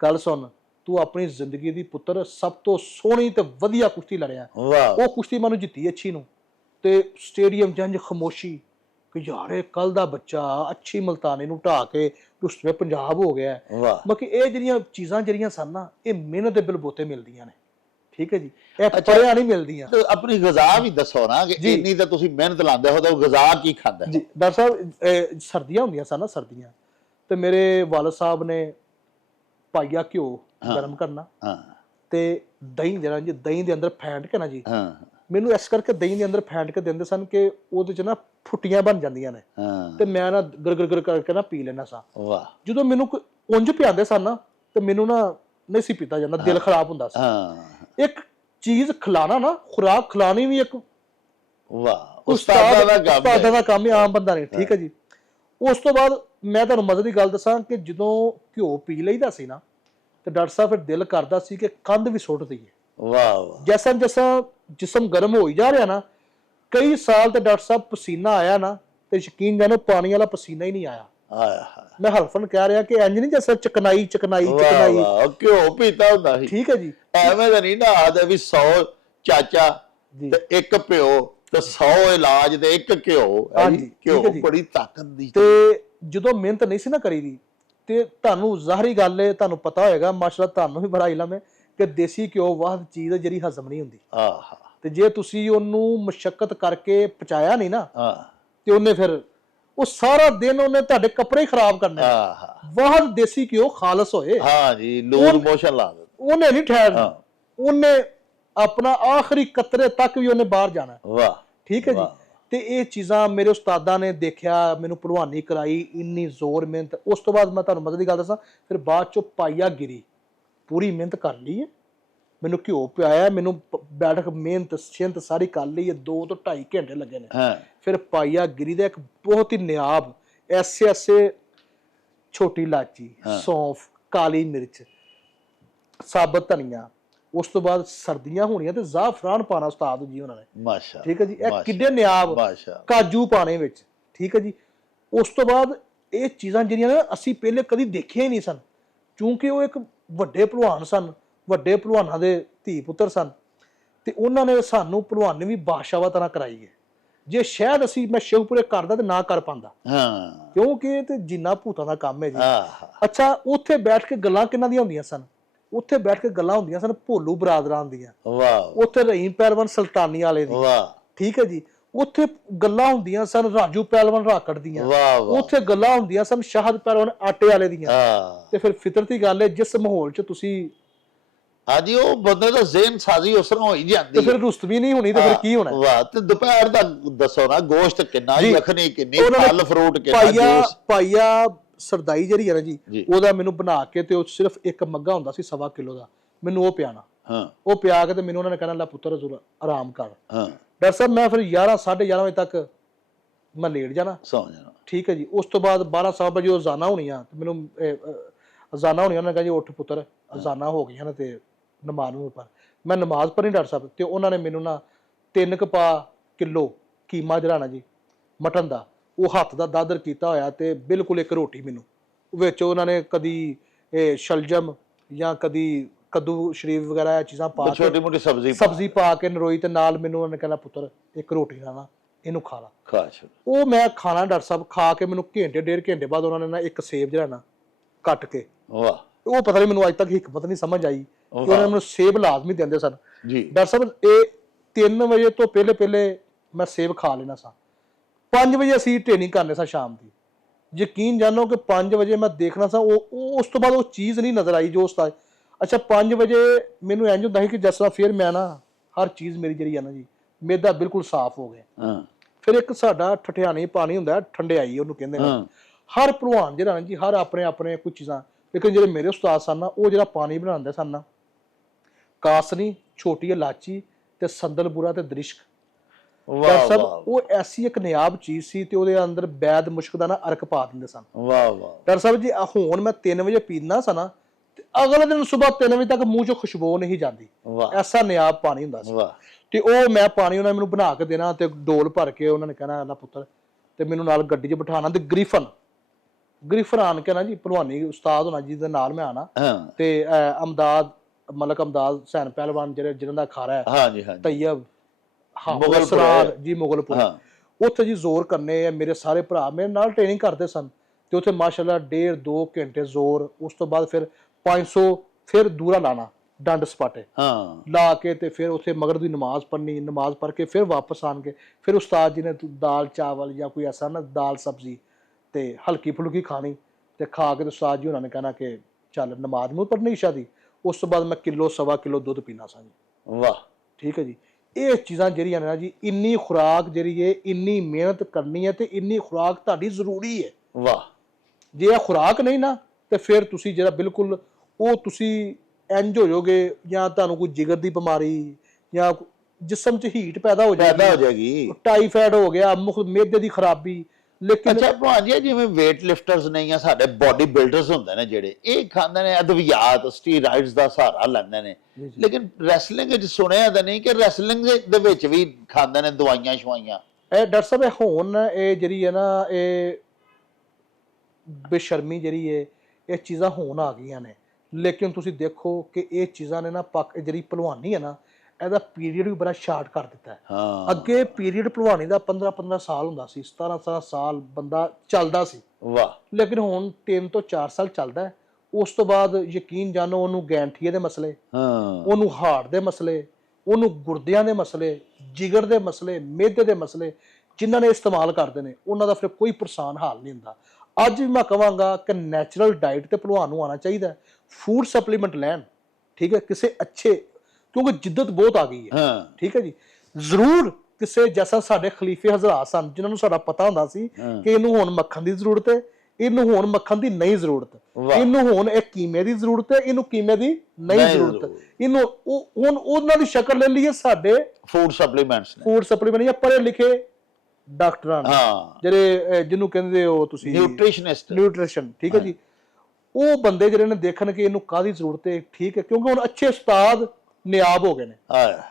ਗੱਲ ਸੁਣ, ਤੂੰ ਆਪਣੀ ਜ਼ਿੰਦਗੀ ਦੀ ਪੁੱਤਰ ਸਭ ਤੋਂ ਸੋਹਣੀ ਤੇ ਵਧੀਆ ਕੁਸ਼ਤੀ ਲੜਿਆ। ਉਹ ਕੁਸ਼ਤੀ ਮੈਨੂੰ ਜਿੱਤੀ ਅੱਛੀ ਨੂੰ, ਤੇ ਸਟੇਡੀਅਮ ਜੰਜ ਖਾਮੋਸ਼ੀ ਕਿ ਯਾਰ ਇਹ ਕੱਲ ਦਾ ਬੱਚਾ ਅੱਛੀ ਮਲਤਾਨੀ ਨੂੰ ਢਾ ਕੇ ਟੁਸਵੇਂ ਪੰਜਾਬ ਹੋ ਗਿਆ। ਬਾਕੀ ਇਹ ਜਿਹੜੀਆਂ ਚੀਜ਼ਾਂ ਜਿਹੜੀਆਂ ਸਨ ਨਾ, ਇਹ ਮਿਹਨਤ ਦੇ ਬਲਬੋਤੇ ਮਿਲਦੀਆਂ ਨੇ। ਠੀਕ ਹੈ ਜੀ, ਇਹ ਪੜਿਆ ਨਹੀਂ ਮਿਲਦੀਆਂ। ਆਪਣੀ ਗ਼ਜ਼ਾ ਵੀ ਦੱਸੋ ਨਾ ਕਿ ਇੰਨੀ ਤਾਂ ਤੁਸੀਂ ਮਿਹਨਤ ਲਾਉਂਦੇ ਹੋ, ਤਾਂ ਗ਼ਜ਼ਾ ਕੀ ਖਾਂਦਾ ਜੀ? ਡਾਕਟਰ ਸਾਹਿਬ ਸਰਦੀਆਂ ਹੁੰਦੀਆਂ ਸਨ ਨਾ, ਸਰਦੀਆਂ, ਤੇ ਮੇਰੇ ਵਾਲਦ ਸਾਹਿਬ ਨੇ ਪਾਈਆ ਘਿਓ ਗਰਮ ਕਰਨਾ ਤੇ ਦਹੀਂ ਜਿਹੜਾ ਜੀ, ਦਹੀਂ ਦੇ ਅੰਦਰ ਫੈਂਟ ਕੇ ਨਾ ਜੀ, ਮੈਨੂੰ ਇਸ ਕਰਕੇ ਦਹੀਂ ਦੇ ਅੰਦਰ ਫੈਂਟ ਕੇ ਦਿੰਦੇ ਸਨ ਕਿ ਉਹਦੇ ਚ ਨਾ ਫੁੱਟੀਆਂ ਬਣ ਜਾਂਦੀਆਂ ਨੇ ਤੇ ਮੈਂ ਨਾ ਗਰਗਰ ਕਰਕੇ ਨਾ ਪੀ ਲੈਣਾ ਸਾਂ। ਜਦੋਂ ਮੈਨੂੰ ਕੋਈ ਉਂਝ ਪਿਆਉਂਦੇ ਸਨ ਨਾ ਤੇ ਮੈਨੂੰ ਨਾ ਨਹੀਂ ਸੀ ਪੀਤਾ ਜਾਂਦਾ, ਦਿਲ ਖਰਾਬ ਹੁੰਦਾ ਸੀ। ਇੱਕ ਚੀਜ਼ ਖਿਲਾਣਾ ਨਾ, ਖੁਰਾਕ ਖਿਲਾਣੀ ਵੀ ਇੱਕ ਉਸਤਾਦਾਂ ਦਾ ਕੰਮ ਹੈ, ਆਮ ਬੰਦਾ ਨਹੀਂ। ਠੀਕ ਹੈ ਜੀ। ਉਸ ਤੋਂ ਬਾਅਦ ਮੈਂ ਤੁਹਾਨੂੰ ਮਜ਼ੇ ਦੀ ਗੱਲ ਦੱਸਾਂ ਕਿ ਜਦੋਂ ਘਿਓ ਪੀ ਲਈਦਾ ਸੀ ਨਾ ਤੇ ਡਾਕਟਰ ਸਾਹਿਬ ਫਿਰ ਦਿਲ ਕਰਦਾ ਸੀ ਕਿ ਕੰਧ ਵੀ ਸੁੱਟ ਦਈਏ। ਜੈਸਾ ਜੈਸਾ ਜਿਸਮ ਗਰਮ ਹੋਈ ਜਾ ਰਿਹਾ ਨਾ, ਕਈ ਸਾਲ ਤੇ ਡਾਕਟਰ ਸਾਹਿਬ ਪਸੀਨਾ ਆਇਆ ਨਾ ਤੇ ਯਕੀਨ ਜਾਣੋ ਪਾਣੀ ਵਾਲਾ ਪਸੀਨਾ ਹੀ ਨਹੀਂ ਆਇਆ। ਮੈਂ ਹਲਫਨ ਕਹਿ ਰਿਹਾ ਕਿ ਇੰਜ ਨਹੀਂ ਜੈਸਾ ਚਕਨਾਈ ਘਿਓ ਪੀਤਾ ਹੁੰਦਾ ਸੀ। ਠੀਕ ਹੈ ਜੀ। ਐਵੇਂ ਤਾਂ ਨਹੀਂ ਨਾ ਆਦਾ ਵੀ 100 ਚਾਚਾ ਤੇ ਇੱਕ ਪਿਓ ਤੇ 100 ਇਲਾਜ ਤੇ ਇੱਕ ਘਿਓ। ਘਿਓ ਬੜੀ ਤਾਕਤ ਦੀ। ਤੇ ਜਦੋਂ ਮਿਹਨਤ ਨਹੀਂ ਸੀ ਨਾ ਕਰੀ ਦੀ ਤੇ ਤੁਹਾਨੂੰ ਜ਼ਾਹਰੀ ਗੱਲ ਹੈ, ਤੁਹਾਨੂੰ ਪਤਾ ਹੋਏਗਾ, ਮਾਸ਼ਾਅੱਲਾ ਤੁਹਾਨੂੰ ਵੀ ਬੜਾ ਇਲਮ ਹੈ ਕਿ ਦੇਸੀ ਘਿਓ ਵਾਹਦ ਚੀਜ਼ ਹੈ ਜਿਹੜੀ ਹਜ਼ਮ ਨਹੀਂ ਹੁੰਦੀ। ਤੇ ਜੇ ਤੁਸੀਂ ਉਹਨੂੰ ਮੁਸ਼ੱਕਤ ਕਰਕੇ ਪਚਾਇਆ ਨਹੀਂ ਨਾ ਤੇ ਉਹਨੇ ਫਿਰ ਉਹ ਸਾਰਾ ਦਿਨ ਉਹਨੇ ਤੁਹਾਡੇ ਕੱਪੜੇ ਖਰਾਬ ਕਰਨੇ। ਵਾਹਦ ਦੇਸੀ ਘਿਓ ਖਾਲਸ ਹੋਏ, ਲੂਜ਼ ਮੋਸ਼ਨ ਲਾ ਦੇ, ਉਹਨੇ ਨਹੀਂ ਠਹਿਰਨਾ, ਉਹਨੇ ਆਪਣਾ ਆਖਰੀ ਕਤਰੇ ਤੱਕ ਵੀ ਉਹਨੇ ਬਾਹਰ ਜਾਣਾ। ਠੀਕ ਹੈ ਜੀ। ਤੇ ਇਹ ਚੀਜ਼ਾਂ ਮੇਰੇ ਉਸਤਾਦਾਂ ਨੇ ਦੇਖਿਆ, ਮੈਨੂੰ ਭਲਵਾਨੀ ਕਰਾਈ, ਇੰਨੀ ਜ਼ੋਰ ਮਿਹਨਤ। ਉਸ ਤੋਂ ਬਾਅਦ ਮੈਂ ਤੁਹਾਨੂੰ ਮਜ਼ੇ ਦੀ ਗੱਲ ਦੱਸਾਂ, ਫਿਰ ਬਾਅਦ ਚੋਂ ਪਾਈਆ ਗਿਰੀ, ਪੂਰੀ ਮਿਹਨਤ ਕਰ ਲਈ ਹੈ, ਮੈਨੂੰ ਘਿਓ ਪਿਆਇਆ, ਮੈਨੂੰ ਬੈਠਕ ਮਿਹਨਤ ਸ਼ਿੰਤ ਸਾਰੀ ਕਰ ਲਈ ਹੈ, 2 ਤੋਂ 2.5 ਘੰਟੇ ਲੱਗੇ ਨੇ। ਫਿਰ ਪਾਈਆ ਗਿਰੀ ਦਾ ਇੱਕ ਬਹੁਤ ਹੀ ਨਿਆਬ ਐਸੇ ਛੋਟੀ ਇਲਾਚੀ, ਸੌਂਫ, ਕਾਲੀ ਮਿਰਚ, ਸਾਬਤ ਧਨੀਆ। ਉਸ ਤੋਂ ਬਾਅਦ ਸਰਦੀਆਂ ਹੋਣੀਆਂ ਤੇ ਜ਼ਾਫਰਾਨ ਪਾਣਾ ਉਸਤਾਦ ਜੀ ਉਹਨਾਂ ਨੇ। ਮਾਸ਼ਾਅੱਲਾ। ਠੀਕ ਹੈ ਜੀ। ਇਹ ਕਿੱਡੇ ਨਿਆਬ ਕਾਜੂ ਪਾਣੇ ਵਿੱਚ। ਠੀਕ ਹੈ ਜੀ। ਉਸ ਤੋਂ ਬਾਅਦ ਇਹ ਚੀਜ਼ਾਂ ਜਿਹੜੀਆਂ ਨੇ ਅਸੀਂ ਪਹਿਲੇ ਕਦੀ ਦੇਖੀਆਂ ਹੀ ਨਹੀਂ ਸਨ, ਕਿਉਂਕਿ ਉਹ ਇੱਕ ਵੱਡੇ ਭਲਵਾਨ ਸਨ, ਵੱਡੇ ਭਲਵਾਨਾਂ ਦੇ ਧੀ ਪੁੱਤਰ ਸਨ, ਤੇ ਉਹਨਾਂ ਨੇ ਸਾਨੂੰ ਭਲਵਾਨੀ ਵੀ ਬਾਦਸ਼ਾਹਾਂ ਤਰ੍ਹਾਂ ਕਰਾਈ ਹੈ। ਜੇ ਸ਼ਾਇਦ ਮੈਂ ਸ਼ੇਖਪੁਰੇ ਕਰਦਾ ਤੇ ਨਾ ਕਰ ਪਾਉਂਦਾ, ਕਿਉਂਕਿ ਇਹ ਤੇ ਜਿੰਨਾ ਭੂਤਾਂ ਦਾ ਕੰਮ ਹੈ ਜੀ। ਅੱਛਾ, ਉੱਥੇ ਬੈਠ ਕੇ ਗੱਲਾਂ ਕਿਹਨਾਂ ਦੀਆਂ ਹੁੰਦੀਆਂ ਸਨ? ਉੱਥੇ ਬੈਠ ਕੇ ਗੱਲਾਂ ਹੁੰਦੀਆਂ ਸਨ ਭੋਲੂ ਬਰਾਦਰਾਂ ਦੀਆਂ। ਉੱਥੇ ਰਹੀਮ ਪਹਿਲਵਾਨ ਸੁਲਤਾਨੀ ਵਾਲੇ ਦੀ। ਠੀਕ ਹੈ ਜੀ। ਉੱਥੇ ਗੱਲਾਂ ਹੁੰਦੀਆਂ ਸਨ ਰਾਜੂ ਪਹਿਲਵਾਨ ਰਾਕੜ ਦੀਆਂ। ਉੱਥੇ ਗੱਲਾਂ ਹੁੰਦੀਆਂ ਸਨ ਸ਼ਾਹਦ ਪਹਿਲਵਾਨ ਆਟੇ ਵਾਲੇ ਦੀਆਂ। ਤੇ ਫਿਰ ਫਿਤਰਤੀ ਗੱਲ ਹੈ, ਜਿਸ ਮਾਹੌਲ 'ਚ ਤੁਸੀਂ ਹਾਂਜੀ ਉਹ ਬੰਦੇ ਦਾ ਜ਼ਿਹਨ ਸਾਜ਼ੀ ਉਸ ਤਰ੍ਹਾਂ ਹੋਈ ਜਾਂਦੀ ਹੈ। ਫਿਰ ਰੁਸਤਵੀ ਨਹੀਂ ਹੋਣੀ ਤੇ ਫਿਰ ਕੀ ਹੋਣਾ? ਵਾਹ। ਤੇ ਦੁਪਹਿਰ ਦਾ ਦੱਸੋ ਨਾ, ਗੋਸ਼ਤ ਕਿੰਨਾ, ਯਖਨੀ ਕਿੰਨੀ, ਫਲ ਫਰੂਟ ਕਿੰਨਾ। ਪਾਈਆ ਸਰਦਾਈ ਜਿਹੜੀ ਹੈ ਨਾ ਜੀ, ਉਹਦਾ ਮੈਨੂੰ ਬਣਾ ਕੇ ਤੇ ਉਹ ਸਿਰਫ ਇੱਕ ਮੱਗਾ ਹੁੰਦਾ ਸੀ 1.25 ਕਿਲੋ ਦਾ, ਮੈਨੂੰ ਉਹ ਪਿਆਣਾ। ਉਹ ਪਿਆ ਕੇ ਤੇ ਮੈਨੂੰ ਉਹਨਾਂ ਨੇ ਕਹਿਣਾ ਲੈ ਪੁੱਤਰ ਆਰਾਮ ਕਰ। ਡਾਕਟਰ ਸਾਹਿਬ ਮੈਂ ਫਿਰ 11 11:30 ਵਜੇ ਤੱਕ ਮੈਂ ਲੇਟ ਜਾਣਾ, ਸੌਂ ਜਾਣਾ। ਠੀਕ ਹੈ ਜੀ। ਉਸ ਤੋਂ ਬਾਅਦ 12 ਵਜੇ ਉਹ ਅਜ਼ਾਨਾ ਹੋਣੀਆਂ ਤੇ ਮੈਨੂੰ ਅਜ਼ਾਨਾ ਹੋਣੀਆਂ, ਉਹਨਾਂ ਨੇ ਕਿਹਾ ਜੀ ਉੱਠ ਪੁੱਤਰ ਅਜ਼ਾਨਾ ਹੋ ਗਈਆਂ ਨੇ ਤੇ ਨਮਾਜ਼ ਨੂੰ ਪਰ। ਮੈਂ ਨਮਾਜ਼ ਪੜ੍ਹੀ ਡਾਕਟਰ ਸਾਹਿਬ, ਤੇ ਉਹਨਾਂ ਨੇ ਮੈਨੂੰ ਨਾ 3 ਕਿਲੋ ਕੀਮਾ ਜਰਾਣਾ ਜੀ ਮਟਨ ਦਾ, ਉਹ ਹੱਥ ਦਾ ਦਾਦਰ ਕੀਤਾ ਹੋਇਆ ਤੇ ਬਿਲਕੁਲ ਇੱਕ ਰੋਟੀ ਮੈਨੂੰ ਵਿੱਚ ਉਹਨਾਂ ਨੇ ਕਦੀ ਸ਼ਲਜਮ ਜਾਂ ਕਦੀ ਕੱਦੂ ਸ਼ਰੀਫ ਵਗੈਰਾ ਇਹ ਚੀਜ਼ਾਂ ਪਾ ਕੇ, ਛੋਟੀ ਮੋਟੀ ਸਬਜ਼ੀ ਪਾ ਕੇ ਨਰੋਈ, ਤੇ ਨਾਲ ਮੈਨੂੰ ਉਹਨਾਂ ਨੇ ਕਹਿਣਾ ਪੁੱਤਰ ਇੱਕ ਰੋਟੀ ਨਾ ਇਹਨੂੰ ਖਾ ਲਾ। ਉਹ ਮੈਂ ਖਾਣਾ ਡਾਕਟਰ ਸਾਹਿਬ, ਖਾ ਕੇ ਮੈਨੂੰ ਘੰਟੇ 1.5 ਘੰਟੇ ਬਾਅਦ ਉਹਨਾਂ ਨੇ ਨਾ ਇੱਕ ਸੇਬ ਜਿਹੜਾ ਨਾ ਕੱਟ ਕੇ, ਉਹ ਪਤਾ ਨਹੀਂ ਮੈਨੂੰ ਅੱਜ ਤੱਕ ਹਿਕਮਤ ਨਹੀਂ ਸਮਝ ਆਈ ਉਹਨਾਂ ਨੇ ਮੈਨੂੰ ਸੇਬ ਲਾਜ਼ਮੀ ਦਿੰਦੇ ਸਨ ਜੀ। ਡਾਕਟਰ ਸਾਹਿਬ ਇਹ 3 ਵਜੇ ਤੋਂ ਪਹਿਲੇ ਮੈਂ ਸੇਬ ਖਾ ਲੈਣਾ ਸਾਂ। 5 ਵਜੇ ਅਸੀਂ ਟ੍ਰੇਨਿੰਗ ਕਰਨੇ ਸਾਂ ਸ਼ਾਮ ਦੀ। ਯਕੀਨ ਜਾਣੋ ਕਿ 5 ਵਜੇ ਮੈਂ ਦੇਖਣਾ ਸਾਂ ਉਹ ਉਸ ਤੋਂ ਬਾਅਦ ਉਹ ਚੀਜ਼ ਨਹੀਂ ਨਜ਼ਰ ਆਈ ਜੋ ਉਸਤਾਦ। ਅੱਛਾ 5 ਵਜੇ ਮੈਨੂੰ ਇੰਝ ਹੁੰਦਾ ਸੀ ਕਿ ਜਿਸ ਤਰ੍ਹਾਂ ਫਿਰ ਮੈਂ ਨਾ ਹਰ ਚੀਜ਼ ਮੇਰੀ ਜਿਹੜੀ ਆ ਨਾ ਜੀ ਮੇਦਾ ਬਿਲਕੁਲ ਸਾਫ਼ ਹੋ ਗਿਆ। ਫਿਰ ਇੱਕ ਸਾਡਾ ਠਠਿਆਣੀ ਪਾਣੀ ਹੁੰਦਾ ਠੰਡਿਆਈ ਉਹਨੂੰ ਕਹਿੰਦੇ ਨੇ। ਹਰ ਭਲਵਾਨ ਜਿਹੜਾ ਨਾ ਜੀ ਹਰ ਆਪਣੇ ਕੁਝ ਚੀਜ਼ਾਂ, ਲੇਕਿਨ ਜਿਹੜੇ ਮੇਰੇ ਉਸਤਾਦ ਸਨ ਨਾ ਉਹ ਜਿਹੜਾ ਪਾਣੀ ਬਣਾਉਂਦੇ ਸਨ ਨਾ ਕਾਸਨੀ, ਛੋਟੀ ਇਲਾਚੀ ਤੇ ਸੰਦਲਬੁਰਾ ਤੇ ਦਰਿਸ਼ਕ, ਡਾਕਟਰ ਸਾਹਿਬ ਉਹ ਐਸੀ ਇੱਕ ਨਿਆਬ ਚੀਜ਼ ਸੀ ਤੇ ਉਹਦੇ ਅੰਦਰ ਬੈਦ ਮੁਸ਼ਕ ਦਾ ਨਾ ਅਰਕ ਪਾ ਦਿੰਦੇ ਸਨ। ਵਾਹ ਵਾਹ ਡਾਕਟਰ ਸਾਹਿਬ ਜੀ ਹੁਣ ਮੈਂ 3 ਵਜੇ ਪੀਂਦਾ ਸਾਂ ਨਾ ਤੇ ਅਗਲੇ ਦਿਨ ਸਵੇਰ 3 ਵਜੇ ਤੱਕ ਮੂੰਹ ਚੋਂ ਖੁਸ਼ਬੂ ਨਹੀਂ ਜਾਂਦੀ। ਐਸਾ ਨਿਆਬ ਪਾਣੀ ਹੁੰਦਾ ਸੀ। ਤੇ ਉਹ ਮੈਂ ਪਾਣੀ ਉਹਨਾਂ ਨੇ ਮੈਨੂੰ ਬਣਾ ਕੇ ਦੇਣਾ ਤੇ ਡੋਲ ਭਰ ਕੇ ਉਹਨਾਂ ਨੇ ਕਹਿਣਾ ਅੱਲਾ ਪੁੱਤਰ, ਤੇ ਮੈਨੂੰ ਨਾਲ ਗੱਡੀ 'ਚ ਬਿਠਾਣਾ ਤੇ ਗ੍ਰਿਫਨ ਆਣ ਕੇ ਨਾ ਜੀ ਭਲਵਾਨੀ ਉਸਤਾਦ ਹੋਣਾ ਜੀ ਦੇ ਨਾਲ ਮੈਂ ਆਣਾ ਤੇ ਮਲਕ ਅਮਦਾਦ ਹੁਸੈਨ ਪਹਿਲਵਾਨ ਜਿਹੜੇ ਜਿਹਨਾਂ ਦਾ ਅਖਾੜਾ ਹੈ ਹਾਂਜੀ ਹਾਂਜੀ ਤੈयब ਮੁਗਲਸਰਾਰ ਜੀ ਮੁਗਲਪੁਰ, ਉੱਥੇ ਜੀ ਜ਼ੋਰ ਕਰਨੇ ਮੇਰੇ ਸਾਰੇ ਭਰਾ ਮੇਰੇ ਨਾਲ ਟ੍ਰੇਨਿੰਗ ਕਰਦੇ ਸਨ ਤੇ ਉੱਥੇ ਮਾਸ਼ਾਅੱਲਾ 1.5-2 ਘੰਟੇ ਜ਼ੋਰ, ਉਸ ਤੋਂ ਬਾਅਦ ਫਿਰ 500 ਫਿਰ ਦੂਰਾ ਲਾਣਾ ਡੰਡ ਸਪਾਟੇ ਲਾ ਕੇ ਤੇ ਫਿਰ ਉੱਥੇ ਮਗਰ ਦੀ ਨਮਾਜ਼ ਪੜ੍ਹਨੀ, ਨਮਾਜ਼ ਪੜ੍ਹ ਕੇ ਫਿਰ ਵਾਪਸ ਆਣ ਕੇ ਫਿਰ ਉਸਤਾਦ ਜੀ ਨੇ ਦਾਲ ਚਾਵਲ ਜਾਂ ਕੋਈ ਐਸਾ ਨਾ ਦਾਲ ਸਬਜ਼ੀ ਤੇ ਹਲਕੀ ਫੁਲਕੀ ਖਾਣੀ ਤੇ ਖਾ ਕੇ ਤੇ ਉਸਤਾਦ ਜੀ ਉਹਨਾਂ ਨੇ ਕਹਿਣਾ ਕਿ ਚੱਲ ਨਮਾਜ਼ ਨੂੰ ਪੜ੍ਹਨੀ ਇਸ਼ਾ ਦੀ। ਉਸ ਤੋਂ ਬਾਅਦ ਮੈਂ ਕਿਲੋ ਸਵਾ ਕਿਲੋ ਦੁੱਧ ਪੀਣਾ ਸਾਂ ਜੀ। ਵਾਹ ਠੀਕ ਹੈ ਜੀ। ਇਹ ਚੀਜ਼ਾਂ ਜਿਹੜੀਆਂ ਨੇ ਨਾ ਜੀ ਇੰਨੀ ਖੁਰਾਕ ਜਿਹੜੀ ਹੈ ਇੰਨੀ ਮਿਹਨਤ ਕਰਨੀ ਹੈ ਤੇ ਇੰਨੀ ਖੁਰਾਕ ਤੁਹਾਡੀ ਜ਼ਰੂਰੀ ਹੈ। ਵਾਹ ਜੇ ਇਹ ਖੁਰਾਕ ਨਹੀਂ ਨਾ ਤੇ ਫਿਰ ਤੁਸੀਂ ਜਿਹੜਾ ਬਿਲਕੁਲ ਉਹ ਤੁਸੀਂ ਇੰਜ ਹੋ ਜਾਓਗੇ ਜਾਂ ਤੁਹਾਨੂੰ ਕੋਈ ਜਿਗਰ ਦੀ ਬਿਮਾਰੀ ਜਾਂ ਜਿਸਮ 'ਚ ਹੀਟ ਪੈਦਾ ਹੋ ਜਾਏਗੀ, ਟਾਈਫਾਇਡ ਹੋ ਗਿਆ, ਮਿਹਦੇ ਦੀ ਖਰਾਬੀ। ਲੇਕਿਨ ਅੱਛਾ ਭਾਜੀ ਜਿਵੇਂ weight lifters ਨੇ ਜਾਂ ਸਾਡੇ ਬੋਡੀ ਬਿਲਡਰਸ ਹੁੰਦੇ ਨੇ ਜਿਹੜੇ ਇਹ ਖਾਂਦੇ ਨੇ ਅਦਵਿਆਤ ਸਟੀਰਾਇਡਸ ਦਾ ਸਹਾਰਾ ਲੈਂਦੇ ਨੇ, ਲੇਕਿਨ ਰੈਸਲਿੰਗ ਵਿੱਚ ਸੁਣਿਆ ਤਾਂ ਨਹੀਂ ਕਿ ਰੈਸਲਿੰਗ ਦੇ ਵਿੱਚ ਵੀ ਖਾਂਦੇ ਨੇ ਦਵਾਈਆਂ ਸ਼ਵਾਈਆਂ। ਇਹ ਡਾਕਟਰ ਸਾਹਿਬ ਹੁਣ ਇਹ ਜਿਹੜੀ ਹੈ ਨਾ ਇਹ ਬੇਸ਼ਰਮੀ ਜਿਹੜੀ ਹੈ ਇਹ ਚੀਜ਼ਾਂ ਹੋਣ ਆ ਗਈਆਂ ਨੇ, ਲੇਕਿਨ ਤੁਸੀਂ ਦੇਖੋ ਕਿ ਇਹ ਚੀਜ਼ਾਂ ਨੇ ਨਾ ਜਿਹੜੀ ਭਲਵਾਨੀ ਹੈ ਨਾ ਇਹਦਾ ਪੀਰੀਅਡ ਵੀ ਬੜਾ ਸ਼ਾਰਟ ਕਰ ਦਿੱਤਾ ਹੈ। ਅੱਗੇ ਪੀਰੀਅਡ ਭਲਵਾਨੀ ਦਾ 15 ਸਾਲ ਹੁੰਦਾ ਸੀ, 17 ਸਾਲ ਬੰਦਾ ਚੱਲਦਾ ਸੀ। ਵਾਹ। ਲੇਕਿਨ ਹੁਣ 3 ਤੋਂ 4 ਸਾਲ ਚੱਲਦਾ ਹੈ। ਉਸ ਤੋਂ ਬਾਅਦ ਯਕੀਨ ਜਾਣੋ ਉਹਨੂੰ ਗੈਂਠੀਏ ਦੇ ਮਸਲੇ, ਉਹਨੂੰ ਹਾਰਟ ਦੇ ਮਸਲੇ, ਉਹਨੂੰ ਗੁਰਦਿਆਂ ਦੇ ਮਸਲੇ, ਜਿਗਰ ਦੇ ਮਸਲੇ, ਮਿਹਦੇ ਦੇ ਮਸਲੇ ਜਿਨ੍ਹਾਂ ਨੇ ਇਸਤੇਮਾਲ ਕਰਦੇ ਨੇ ਉਹਨਾਂ ਦਾ ਫਿਰ ਕੋਈ ਪਰੇਸ਼ਾਨ ਹਾਲ ਨਹੀਂ ਹੁੰਦਾ। ਅੱਜ ਵੀ ਮੈਂ ਕਹਾਂਗਾ ਕਿ ਨੈਚੁਰਲ ਡਾਈਟ ਤੇ ਭਲਵਾਨ ਨੂੰ ਆਉਣਾ ਚਾਹੀਦਾ, ਫੂਡ ਸਪਲੀਮੈਂਟ ਲੈਣ, ਠੀਕ ਹੈ, ਕਿਸੇ ਅੱਛੇ, ਕਿਉਂਕਿ ਜਿੱਦਤ ਬਹੁਤ ਆ ਗਈ ਹੈ, ਠੀਕ ਹੈ ਜੀ। ਜ਼ਰੂਰ ਕਿਸੇ ਜੈਸਾ ਸਾਡੇ ਖਲੀਫੇ ਹਜ਼ਰਤ ਸਨ ਜਿਨ੍ਹਾਂ ਨੂੰ ਸਾਡਾ ਪਤਾ ਹੁੰਦਾ ਸੀ ਕਿ ਇਹਨੂੰ ਹੁਣ ਮੱਖਣ ਦੀ ਜ਼ਰੂਰਤ ਹੈ, ਇਹਨੂੰ ਹੁਣ ਮੱਖਣ ਦੀ ਨਹੀਂ ਜ਼ਰੂਰਤ, ਇਹਨੂੰ ਹੁਣ ਇਹ ਕੀਮੇ ਦੀ ਜ਼ਰੂਰਤ ਹੈ, ਇਹਨੂੰ ਕੀਮੇ ਦੀ ਨਹੀਂ ਜ਼ਰੂਰਤ, ਇਹਨੂੰ ਹੁਣ ਉਹਨਾਂ ਦੀ ਸ਼ਕਲ ਲੈ ਲਈਏ ਸਾਡੇ ਫੂਡ ਸਪਲੀਮੈਂਟ ਜਾਂ ਪੜ੍ਹੇ ਲਿਖੇ ਡਾਕਟਰਾਂ ਜਿਹੜੇ ਜਿਹਨੂੰ ਕਹਿੰਦੇ ਹੋ ਤੁਸੀਂ ਨਿਊਟ੍ਰੀਸ਼ਨ, ਠੀਕ ਹੈ ਜੀ। ਉਹ ਬੰਦੇ ਜਿਹੜੇ ਨੇ ਦੇਖਣ ਕਿ ਇਹਨੂੰ ਕਾਹਦੀ ਜ਼ਰੂਰਤ ਹੈ, ਠੀਕ ਹੈ, ਕਿਉਂਕਿ ਹੁਣ ਅੱਛੇ ਉਸਤਾਦ ਨਿਆਬ ਹੋ ਗਏ ਨੇ,